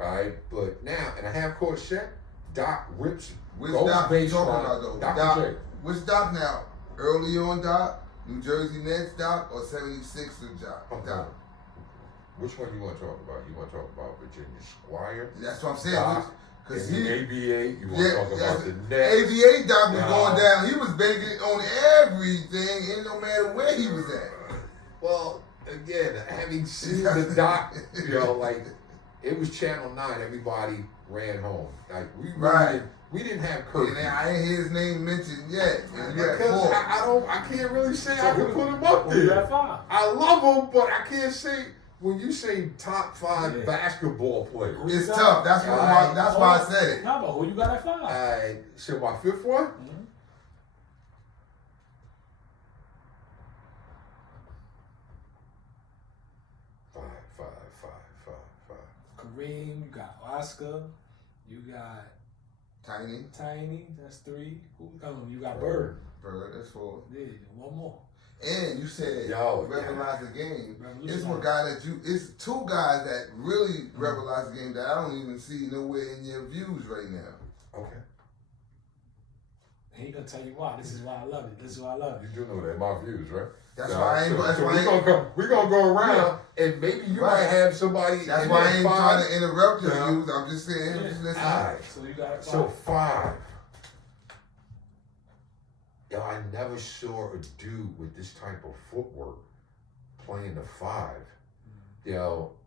All right, but now in a half court set, Doc rips. Which Doc you talking about though? Doc, which Doc now? Early on Doc, New Jersey Nets Doc, or 76ers Doc? Which one you want to talk about? You want to talk about Virginia Squire? That's what I'm saying. Because in the ABA, you want to talk about the Nets. ABA Doc was going down. He was banging on everything, and no matter where he was at. Well, again, having seen the Doc, it was Channel 9. Everybody ran home. Like we didn't have curfew. And I ain't hear his name mentioned yet. Because I can't really say I can put him up there. I love him, but I can't say. When you say top 5 basketball players, it's tough. That's why I said it. No, but who you got at 5? So my 5th one. Five. Kareem, you got Oscar, you got Tiny, that's 3. Who coming? You got Bird. That's 4. Yeah, one more. And you said revolutionize the game. It's one guy it's 2 guys that really revolutionize the game that I don't even see nowhere in your views right now. Okay. He gonna tell you why. This is why I love it. This is why I love it. You do know that my views, right? That's why I ain't. We're gonna go around, and maybe you might have somebody. That's why I ain't trying to interrupt your views. I'm just saying. Just listen. All right. So you got 5. So 5. I never saw a dude with this type of footwork playing the 5,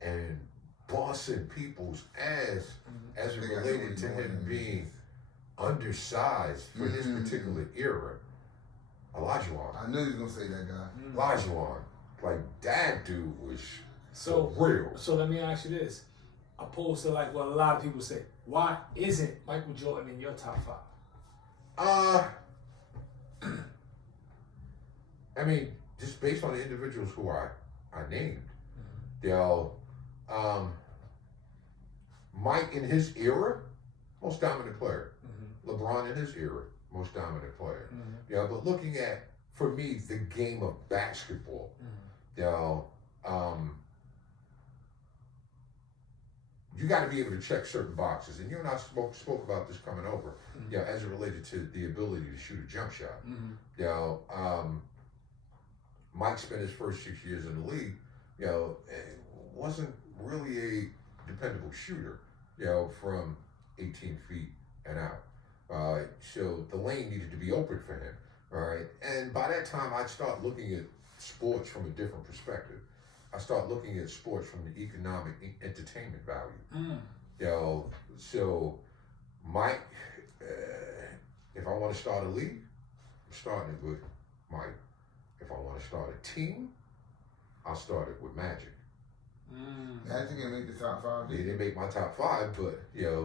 and bossing people's ass as it related to him being undersized for his particular era. Olajuwon. I knew you was gonna say that guy. Olajuwon. Like that dude was So real. So let me ask you this: opposed to like what a lot of people say, why isn't Michael Jordan in your top 5? I mean, just based on the individuals who I named, they'll Mike in his era, most dominant player. LeBron in his era, most dominant player. Yeah, but looking at, for me, the game of basketball, you got to be able to check certain boxes. And you and I spoke about this coming over, as it related to the ability to shoot a jump shot. Mike spent his first 6 years in the league, wasn't really a dependable shooter, from 18 feet and out. So the lane needed to be open for him. All right. And by that time, I'd start looking at sports from a different perspective. I start looking at sports from the economic entertainment value. So Mike, if I want to start a league, I'm starting it with Mike. If I want to start a team, I'll start it with Magic. Magic didn't make the top 5. He didn't make my top 5, but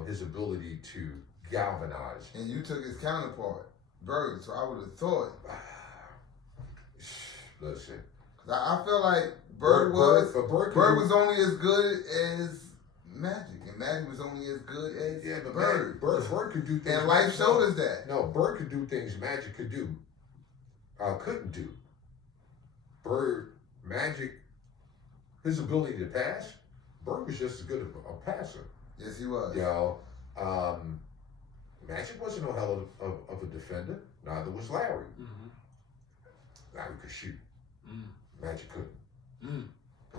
his ability to galvanize. And you took his counterpart, Bird. So I would have thought. Listen, I feel like Bird was only as good as Magic, and Magic was only as good as Bird. Bird could do things. And life showed us that. No, Bird could do things Magic couldn't do. Bird, Magic, his ability to pass, Bird was just as good a passer. Yes, he was. Magic wasn't no hell of a defender. Neither was Larry. Larry could shoot. Magic couldn't.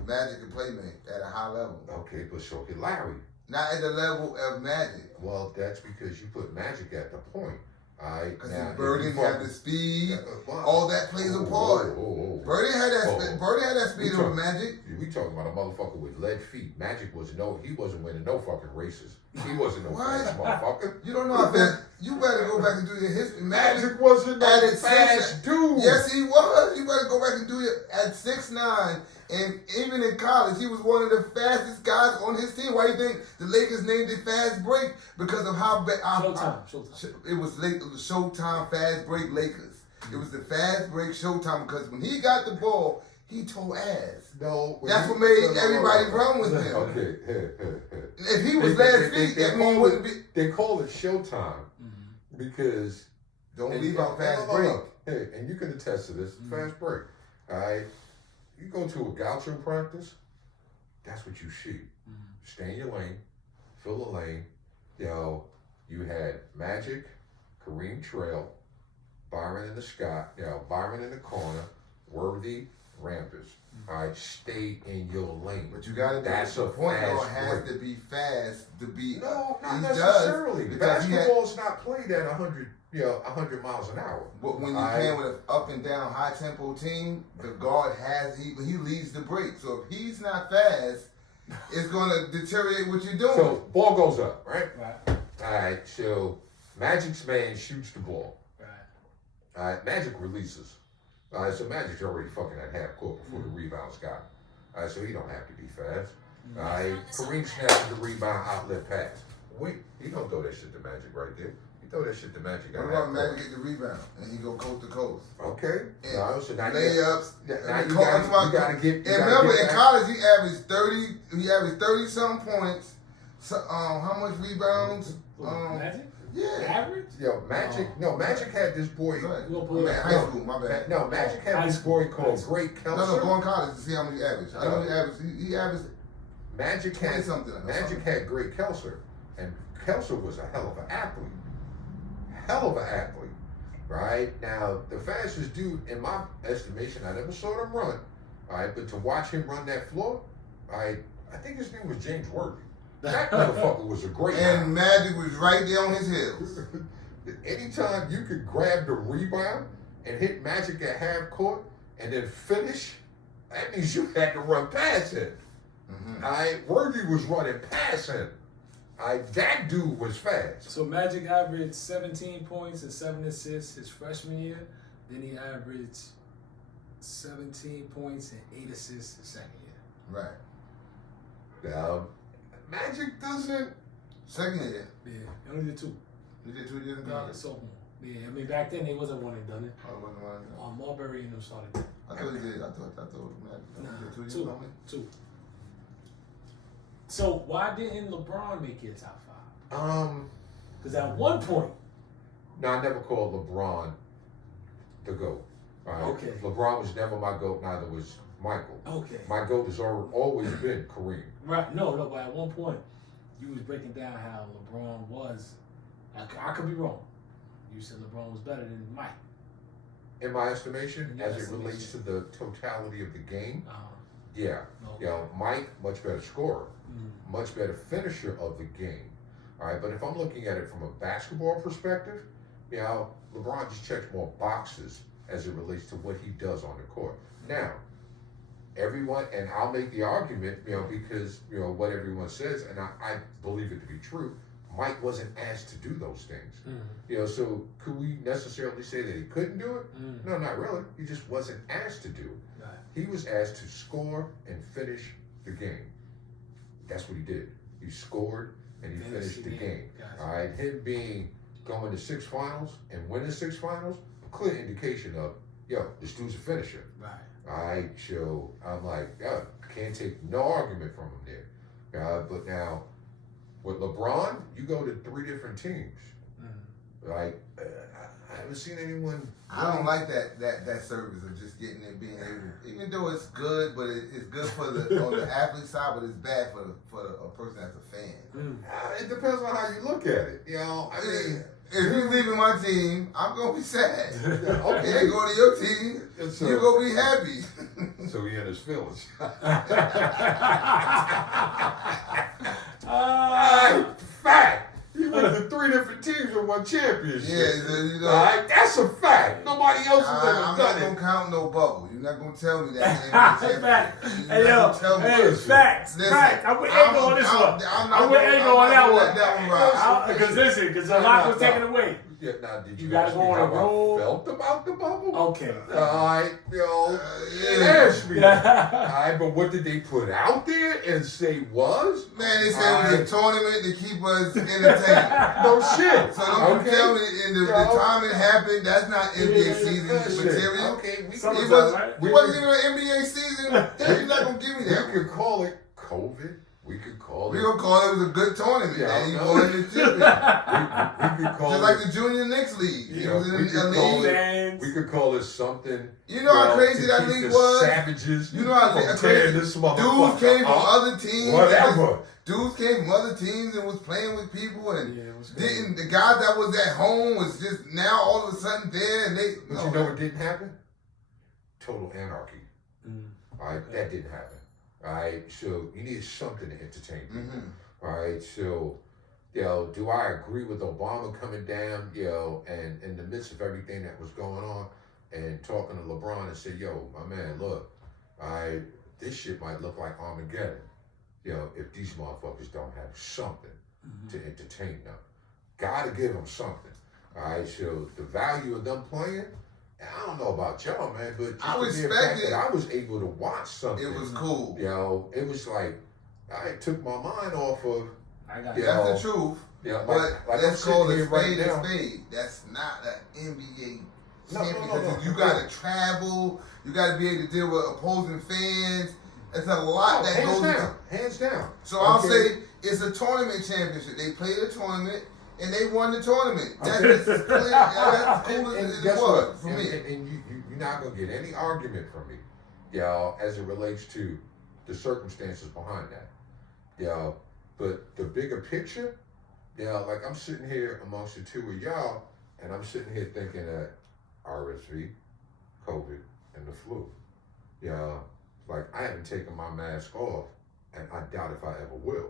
Magic could play make at a high level. Okay, but so could Larry. Not at the level of Magic. Well, that's because you put Magic at the point. Because Bird didn't have the speed. All that plays a part. Bird didn't have that. Bird didn't have that speed over Magic. We talking about a motherfucker with lead feet. Magic he wasn't winning no fucking races. He wasn't no fast motherfucker. You don't know how fast. You better go back and do your history. Magic wasn't no fast dude. Yes, he was. You better go back and do it at 6'9". And even in college, he was one of the fastest guys on his team. Why do you think the Lakers named it Fast Break? Because of how bad. Showtime. It was Showtime Fast Break Lakers. It was the Fast Break Showtime because when he got the ball, he tore ass. No, that's what made everybody run with him. Okay. If he was last feet, that mean wouldn't be. They call it Showtime because don't leave out Fast Break. Hey, and you can attest to this. Fast Break. All right. You go to a gaucho practice, that's what you see. Stay in your lane, fill the lane. You had Magic, Kareem Trail, Byron in the Scott, Byron in the corner, Worthy, Rampers. All right, stay in your lane. But you got to. That's a point guard has to be fast to be. No, not necessarily. Basketball's not played at 100 miles an hour. But when you're playing with an up and down high tempo team, the guard he leads the break. So if he's not fast, it's going to deteriorate what you're doing. So ball goes up, right? All right. So Magic's man shoots the ball. All right. Magic releases. All right. So Magic's already fucking at half court before the rebound's got him. All right. So he don't have to be fast. All right. Kareem snatches the rebound, outlet pass. Wait, he don't throw that shit to Magic right there. Throw that shit to Magic. What about Magic get the rebound and he go coast to coast? Okay. So now layups. Now you gotta get. And remember, in college he averaged 30. He averaged 30-something points. So, how much rebounds? Magic? Yeah. Average? Magic. No, Magic had this boy. High school. My bad. No, Magic had this boy called Great Kelser. No, go in college to see how much he averaged. I know he averaged. He averaged. Magic had Great Kelser, and Kelser was a hell of an athlete. Right? Now, the fastest dude, in my estimation, I never saw him run, all right, but to watch him run that floor, I think his name was James Worthy. That motherfucker was a great And Magic was right there on his heels. Anytime you could grab the rebound and hit Magic at half court and then finish, that means you had to run past him. All right? Worthy was running past him. That dude was fast. So Magic averaged 17 points and 7 assists his freshman year. Then he averaged 17 points and 8 assists the second year. Right. Magic doesn't. Second year. Yeah, he only did 2. You did 2 years in Yeah, college? sophomore. Yeah, I mean back then they wasn't one and done it. Oh, it wasn't one. Marbury and them started. I thought he did. I thought Nah, he did 2 years 2. only. 2. So why didn't LeBron make your top 5? Because at one point. No, I never called LeBron the GOAT. All right? Okay. LeBron was never my GOAT, neither was Michael. Okay. My GOAT has always been Kareem. Right. No, but at one point you was breaking down how LeBron was. I could be wrong. You said LeBron was better than Mike. In my estimation, In your as it estimation. relates to the totality of the game, Uh-huh. yeah. Okay. You know, Mike, much better scorer, Mm. much better finisher of the game. All right, but if I'm looking at it from a basketball perspective, you know, LeBron just checks more boxes as it relates to what he does on the court. Now, everyone, and I'll make the argument, you know, because, you know, what everyone says, and I believe it to be true, Mike wasn't asked to do those things. Mm. You know, so could we necessarily say that he couldn't do it? Mm. No, not really. He just wasn't asked to do it. Right. He was asked to score and finish the game. That's what he did. He scored and he finished the game. Gotcha. All right, him being going to 6 finals and winning 6 finals, a clear indication of, yo, this dude's a finisher. Right. All right, so I'm like, yo, can't take no argument from him there. But now, with LeBron, you go to 3 different teams. Like, I haven't seen anyone. I don't like that service of just getting it, being able, even though it's good, but it's good for the on the athlete side, but it's bad for a person that's a fan. It depends on how you look at it. You know, I mean, If you're leaving my team, I'm gonna be sad. okay. If you go to your team, So- you're gonna be happy. So he had his feelings. Fact. He went to 3 different teams and won championships. Yeah, so, you know. All right, that's a fact. Nobody else has ever I'm not done gonna it. count no bubble. You're not gonna tell me that. Fact. You're Hey, not yo, gonna tell me hey, that. facts. Listen, Facts. I'm with Ego on this one. I'm with Ego on that one. Let that one ride. Because listen, because a lot was taken away. Yeah, now, did you, You gotta ask go me on how a roll. I felt about the bubble? Okay. All right, yo, yeah. ask me. All right, but what did they put out there and say was? Man, they said it was a tournament to keep us entertained. No shit. So don't you tell me in the time it happened, that's not NBA Yeah, season Listen, material. okay, we Some It of could, was, right? it wasn't even an NBA season. You're not gonna give me we that. could call it COVID. We could call We're it. gonna call it was a good tournament, Yeah, man. You no. won the champion. We could call Just it. like the Junior Knicks League. You It know, was in we could a call league. it. We could call it something. You know how crazy to that keep league the was? Savages. You know how from crazy tearing this motherfucker dudes came from up. other teams. Whatever. Dudes came from other teams and was playing with people and Yeah, it was crazy. didn't the guys that was at home was just now all of a sudden there and they But you know what didn't happen? Total anarchy. All right, that didn't happen. All right, so you need something to entertain people. All right, so, you know, do I agree with Obama coming down, you know, and in the midst of everything that was going on and talking to LeBron and say, yo, my man, look, this shit might look like Armageddon, you know, if these motherfuckers don't have something to entertain them. Gotta give them something. All right, so the value of them playing, I don't know about y'all, man, but just I the mere respect fact it. that I was able to watch something. it was cool. You know, it was like, I took my mind off of, I got Yeah. it. That's the truth. you know, But like let's I'm call sitting a here right spade now. a spade. That's not an NBA No, champion no, because no. you got to travel. You got to be able to deal with opposing fans. It's a lot that hands goes into. down, hands down. So I'll Okay. say it's a tournament championship. They played a tournament and they won the tournament. That's just as clear. That's cool And as it guess was what? for And, me. and you're not gonna get any argument from me, you know, as it relates to the circumstances behind that, you know. But the bigger picture, you know, like I'm sitting here amongst the two of y'all, and I'm sitting here thinking that RSV, COVID, and the flu, you know, like I haven't taken my mask off, and I doubt if I ever will.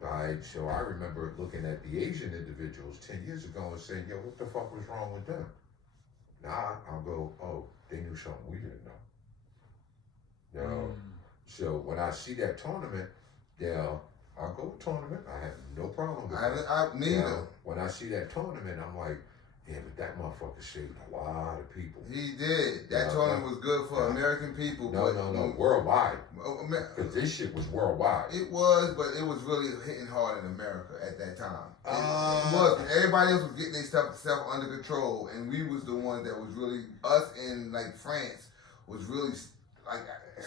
Right, so I remember looking at the Asian individuals 10 years ago and saying, yo, what the fuck was wrong with them? Now I'll go, oh, they knew something we didn't know. You know, so when I see that tournament, yeah, I'll go to tournament. I have no problem with that. Me You either. know, when I see that tournament, I'm like, Yeah, but that motherfucker saved a lot of people. He did. That tournament was good for American people. No, worldwide. Oh, Because this shit was worldwide. It was, but it was really hitting hard in America at that time. It was. Everybody else was getting their stuff under control, and we was the ones that was really, us in like France was really like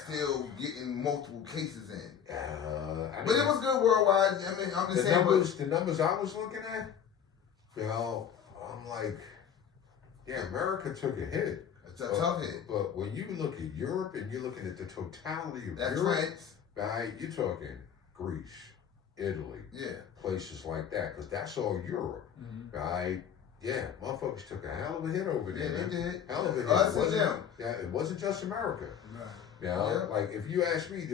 still getting multiple cases in. But it was good worldwide. I mean, I'm just saying. The numbers I was looking at, I'm like, yeah, America took a hit. It's a tough hit. But when you look at Europe and you're looking at the totality of That's Europe, France. right? You're talking Greece, Italy, places like that, because that's all Europe, right? Yeah, motherfuckers took a hell of a hit over there. Yeah, they did. Hell of a hit. Us and them. Yeah, it wasn't just America. Right. Like if you ask me,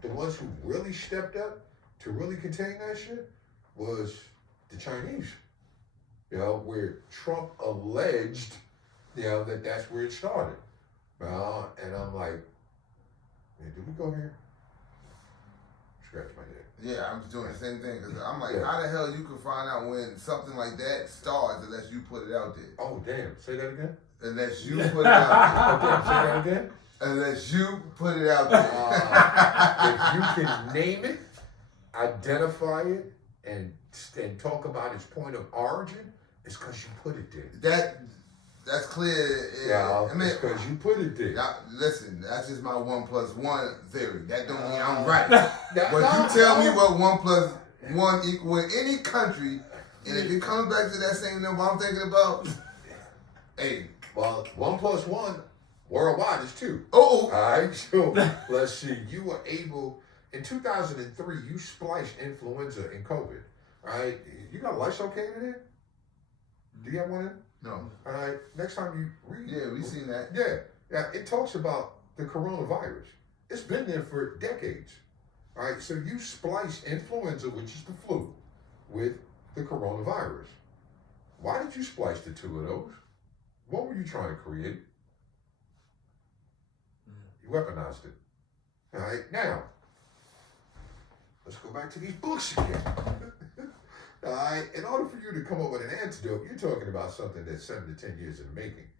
the ones who really stepped up to really contain that shit was the Chinese. Where Trump alleged, that that's where it started. And I'm like, man, did we go here? Scratch my head. Yeah, I'm doing the same thing because I'm like, how the hell you can find out when something like that starts unless you put it out there? Oh, damn. Say that again? Unless you put it out there. Say that again? Unless you put it out there. If you can name it, identify it, and talk about its point of origin, it's because you put it there. That's clear. I mean, it's because you put it there. Now, listen, that's just my 1+1 theory. That don't mean I'm right. But you tell me what 1+1 equal in any country, and if it comes back to that same number I'm thinking about, hey. Well, 1+1 worldwide is 2. Oh. All right, so let's see. You were able, in 2003, you spliced influenza in COVID, right? You got Lysol can in there? Do you have one in? No. All right, next time you read it. Yeah, we seen that. Yeah, it talks about the coronavirus. It's been there for decades. All right, so you splice influenza, which is the flu, with the coronavirus. Why did you splice the two of those? What were you trying to create? You weaponized it. All right, now, let's go back to these books again. All right, in order for you to come up with an antidote, you're talking about something that's 7 to 10 years in the making.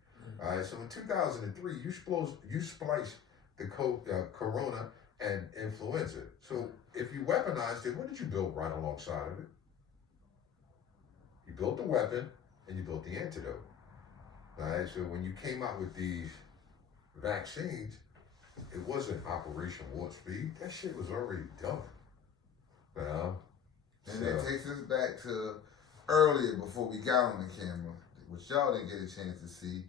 All right, so in 2003, you spliced the corona and influenza. So if you weaponized it, what did you build right alongside of it? You built the weapon and you built the antidote. All right, so when you came out with these vaccines, it wasn't Operation Warp Speed. That shit was already done. And that takes us back to earlier before we got on the camera, which y'all didn't get a chance to see,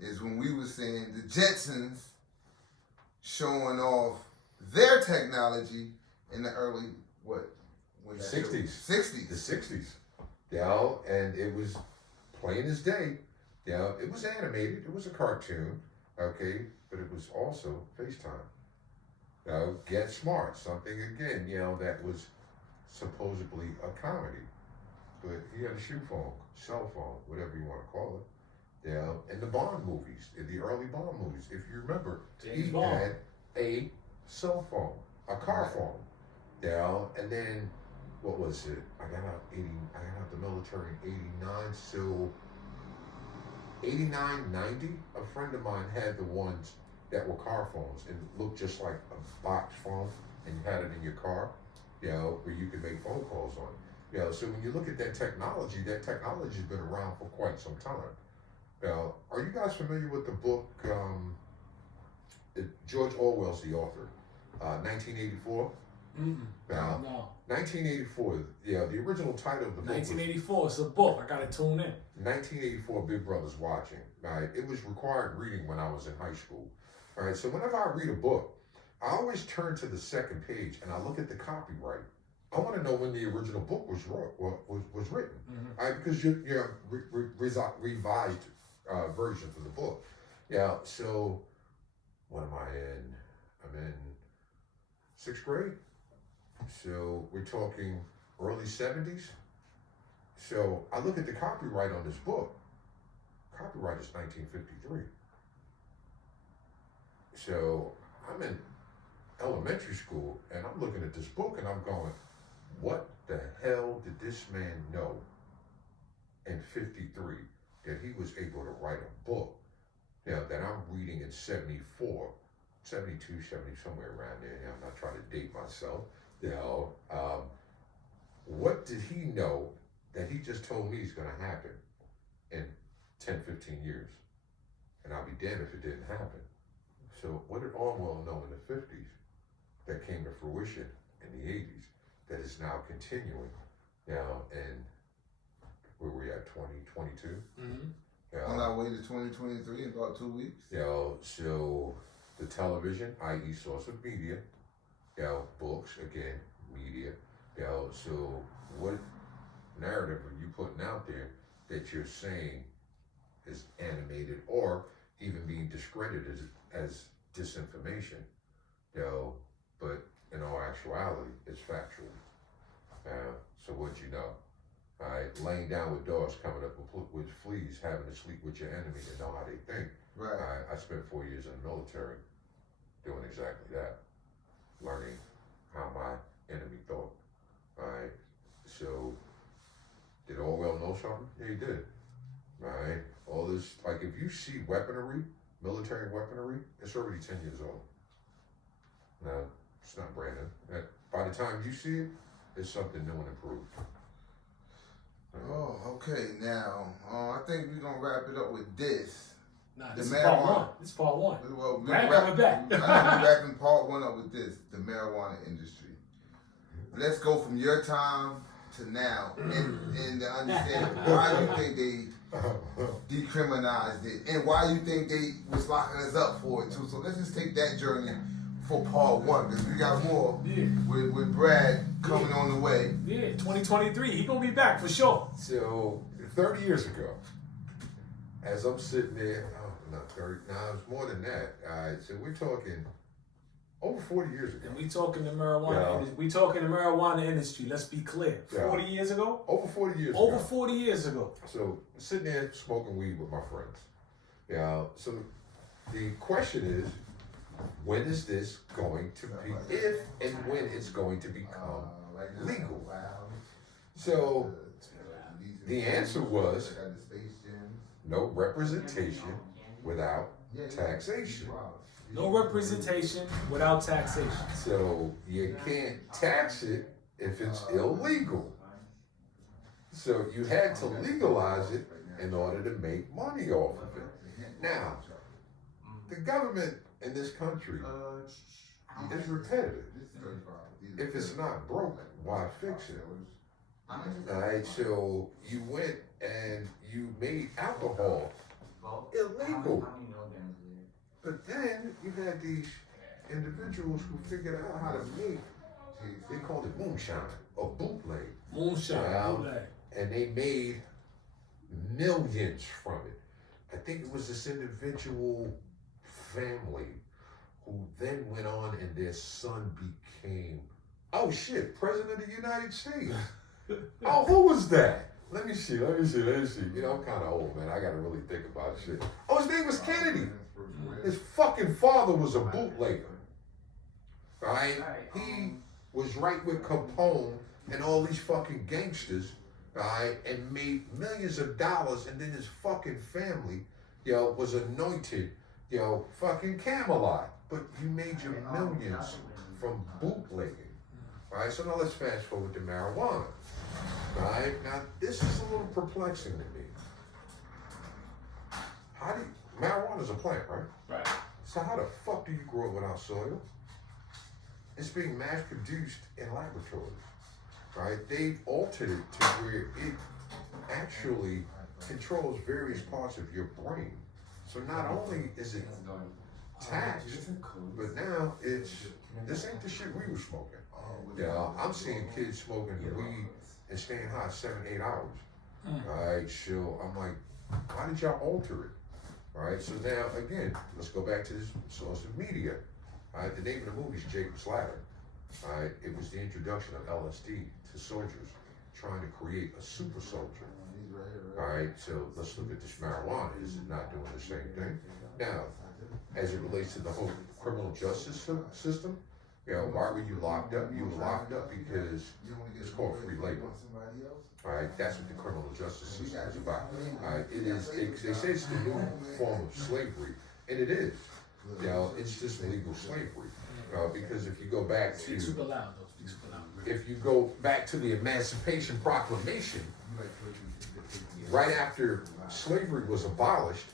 is when we were seeing the Jetsons showing off their technology in the early, 60s. 60s. The 60s. And it was plain as day. It was animated. It was a cartoon, okay? But it was also FaceTime. Get Smart, something again, that was supposedly a comedy. But he had a shoe phone, cell phone, whatever you want to call it. And the Bond movies, the early Bond movies, if you remember, he had a cell phone, a car phone. And then, what was it? I got out the military in 89, so 89, 90, a friend of mine had the ones that were car phones and looked just like a box phone, and you had it in your car, where you could make phone calls on it. So when you look at that technology's been around for quite some time. Are you guys familiar with the book, George Orwell's the author, 1984? No. 1984, the original title of the book 1984, it's a book. I gotta tune in. 1984, Big Brother's Watching. Right? It was required reading when I was in high school. All right, so whenever I read a book, I always turn to the second page and I look at the copyright. I want to know when the original book was written. All right, because you're revised versions of the book. So what am I in? I'm in 6th grade. So we're talking early 70s. So I look at the copyright on this book. Copyright is 1953. So I'm in elementary school and I'm looking at this book and I'm going, what the hell did this man know in 53? that he was able to write a book, that I'm reading in 74, 72, 70, somewhere around there. I'm not trying to date myself. What did he know that he just told me is going to happen in 10, 15 years? And I'll be damned if it didn't happen. So what did Orwell know in the 50s that came to fruition in the 80s that is now continuing and where we at, 2022? Mm-hmm. On our way to 2023 in about 2 weeks. So the television, i.e. source of media, books, again, media, so what narrative are you putting out there that you're saying is animated or even being discredited as disinformation, but in all actuality, it's factual. So what'd you know? All right, laying down with dogs, coming up with fleas, having to sleep with your enemy to know how they think. Right. All right, I spent 4 years in the military doing exactly that, learning how my enemy thought. All right, so did Orwell know something? Yeah, he did. All right, all this, like if you see weaponry, military weaponry, it's already 10 years old. No, it's not brand new. By the time you see it, it's something new and improved. Oh, okay. Now, I think we're gonna wrap it up with this. Nah, this is part one. This is part one. Well, Brad coming back. I know we're wrapping part one up with this, the marijuana industry. Let's go from your time to now, and to understand why you think they decriminalized it, and why you think they was locking us up for it too. So let's just take that journey for part one, because we got more with Brad coming on the way. Yeah, 2023, he gonna be back for sure. So 30 years ago, as I'm sitting there, not 30, no, it's more than that. All right, so we're talking over 40 years ago. And we talking the marijuana industry. We talking the marijuana industry. Let's be clear. 40 years ago? Over 40 years Over ago. 40 years ago. So sitting there smoking weed with my friends. So the question is, when is this going to be, if and when it's going to become legal? So the answer was no representation without taxation. No representation without taxation. So you can't tax it if it's illegal. So you had to legalize it in order to make money off of it. Now, the government in this country is repetitive. If it's not broke, why fix it? Alright, so you went and you made alcohol illegal. But then you had these individuals who figured out how to make, they called it moonshine or bootleg. Moonshine, bootleg. And they made millions from it. I think it was this individual family who then went on and their son became, oh shit, President of the United States. Oh, who was that? Let me see. You know, I'm kind of old, man. I got to really think about shit. Oh, his name was Kennedy. His fucking father was a bootlegger. Right? He was right with Capone and all these fucking gangsters, right? And made millions of dollars, and then his fucking family, was anointed, fucking Camelot. But you made your millions from bootlegging. Right? So now let's fast forward to marijuana. Right? Now this is a little perplexing to me. Marijuana's a plant, right? Right. So how the fuck do you grow it without soil? It's being mass produced in laboratories, right? They've altered it to where it actually controls various parts of your brain. So not only is it taxed, but now this ain't the shit we were smoking. I'm seeing kids smoking weed and staying high 7-8 hours. Alright, so I'm like, why did y'all alter it? Alright, so now again, let's go back to this source of media. Alright, the name of the movie is Jacob's Ladder. Alright, it was the introduction of LSD to soldiers trying to create a super soldier. Alright, so let's look at this marijuana. Is it not doing the same thing? Now, as it relates to the whole criminal justice system, You know, why were you locked up? You were locked up because it's called free labor. All right, that's what the criminal justice system is about. All right, it is. They say it's the new form of slavery, and it is. You know, it's just legal slavery. Because if you go back to, Speak super loud, though. Speak super loud. if you go back to the Emancipation Proclamation, right after slavery was abolished,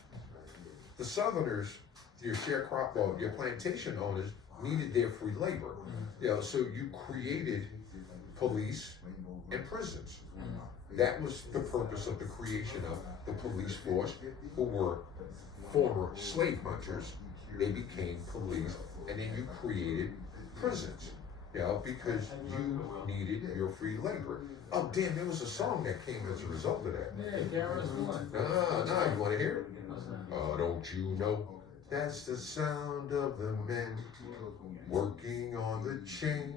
the Southerners, your sharecrop, well, your plantation owners needed their free labor. You know, so you created police and prisons. That was the purpose of the creation of the police force, who were former slave hunters. They became police, and then you created prisons, you know, because you needed your free labor. Oh, damn, there was a song that came as a result of that. Yeah, KRS-One. No, you want to hear it? Don't you know? That's the sound of the men working on the chain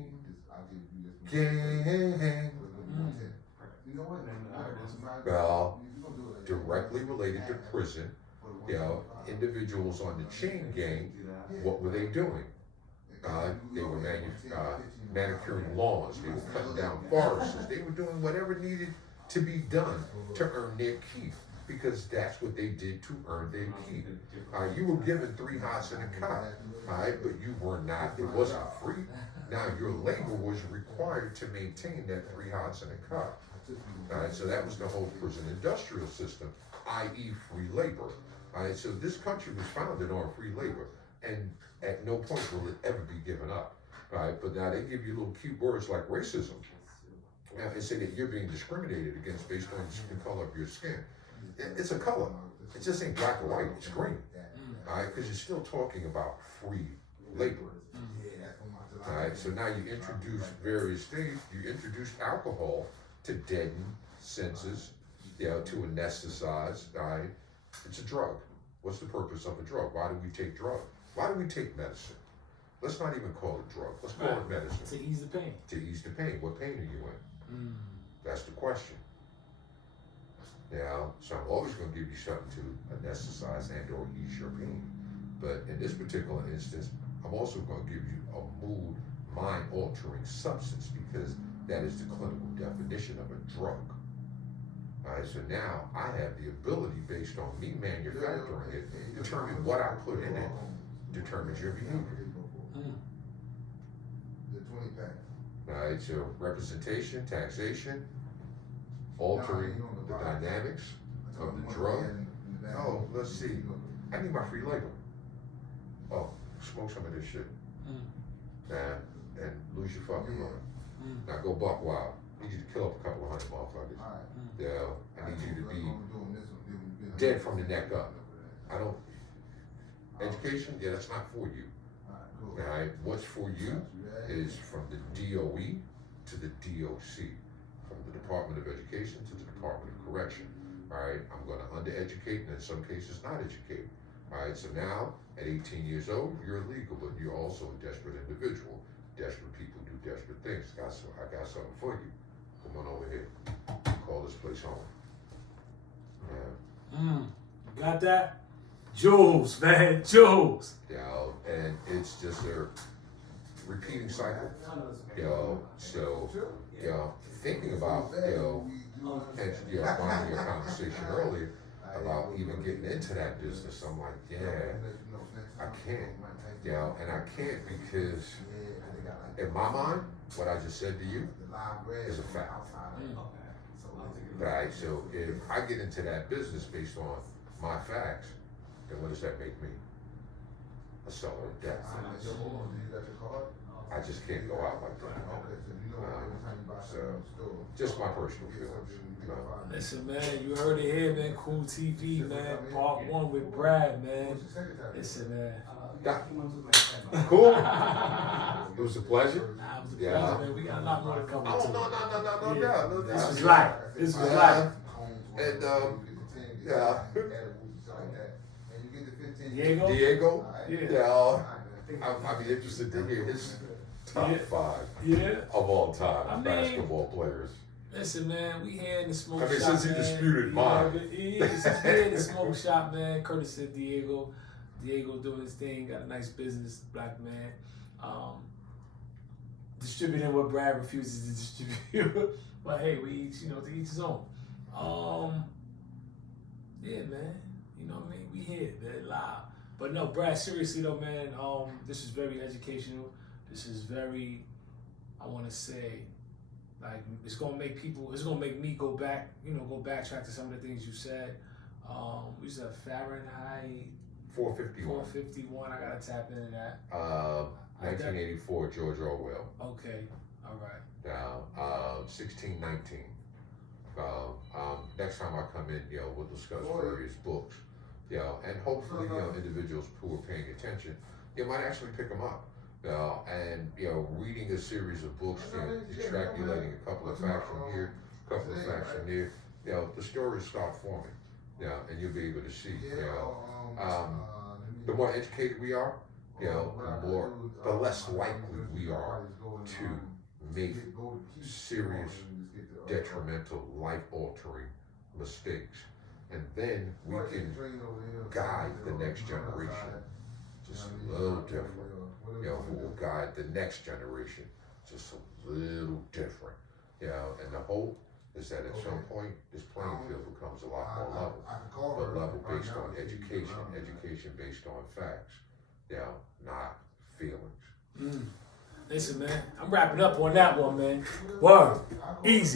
gang. Well, directly related to prison, you know, individuals on the chain gang, what were they doing? They were manicuring lawns, they were cutting down forests, they were doing whatever needed to be done to earn their keep, because that's what they did to earn their keep. You were given 3 hots and a cot, but you were not, it wasn't free. Now your labor was required to maintain that 3 hots and a cot. So that was the whole prison industrial system, i.e. free labor. So this country was founded on free labor, and at no point will it ever be given up. But now they give you little cute words like racism, and say that you're being discriminated against based on the color of your skin. It's a color. It just ain't black or white, it's green. Because you're still talking about free labor. So now you introduce various things. You introduce alcohol to deaden senses, you know, to anesthetize. It's a drug. What's the purpose of a drug? Why do we take drugs? Why do we take medicine? Let's not even call it drug. Let's call it medicine. To ease the pain. To ease the pain. What pain are you in? That's the question. Now, so I'm always going to give you something to anesthetize and or ease your pain. But in this particular instance, I'm also going to give you a mood, mind-altering substance, because that is the clinical definition of a drug. So now I have the ability, based on me manufacturing it, determine what I put in it, determines your behavior. So representation, taxation, altering the dynamics of the drug. Oh, let's see. I need my free labor. Oh, smoke some of this shit. And lose your fucking mind. Now go buck wild. I need you to kill up a couple of hundred motherfuckers. I need you to be dead from the neck up. I don't. Education, yeah, that's not for you. What's for you is from the DOE to the DOC, from the Department of Education to the Department of Correction. I'm going to undereducate and in some cases not educate. So now at 18 years old, you're illegal, but you're also a desperate individual. Desperate people do desperate things. I got something for you. Come on over here. Call this place home. Got that? Jules, man, Jules. And it's just a repeating cycle. So thinking about and finding a conversation earlier about even getting into that business. I'm like, I can't. And I can't because in my mind, what I just said to you is a fact. So if I get into that business based on my facts, then what does that make me? A seller of death. I just can't go out like that. So, just my personal feelings. Listen, man, you heard it here, man. KoolTV, man. Part 1 with Brad, man. Listen, man. Cool. It was a pleasure. Nah, it was a pleasure, man. We got a lot more to come into. No. This was life. This was life. And Diego? I'd be interested to hear his top 5 of all time basketball players. Listen, man, we here in the smoke shop. Since he disputed mine. Since we here in the smoke shop, man. Courtesy of Diego. Diego doing his thing, got a nice business, black man. distributing what Brad refuses to distribute. But hey, we each, to each his own. Yeah, man. You know what I mean? We here, man, live. But no, Brad, seriously though, man, this is very educational. This is very, I want to say, like, it's gonna make me go back, go backtrack to some of the things you said. We said Fahrenheit 451. 451. I gotta tap into that. 1984, George Orwell. Okay, all right. Now, 1619. Next time I come in, we'll discuss various books, and hopefully, individuals who are paying attention, might actually pick them up. And reading a series of books, extrapolating a couple of facts from here, a couple of facts from there, the stories start forming, and you'll be able to see, the more educated we are, the less likely we are to make serious, detrimental, life-altering mistakes, and then we can guide the next generation just a little different. Who will guide the next generation just a little different. And the hope is that at some point this playing field becomes a lot more level, but level based on education based on facts, not feelings. Listen, man, I'm wrapping up on that one, man. Word, easy.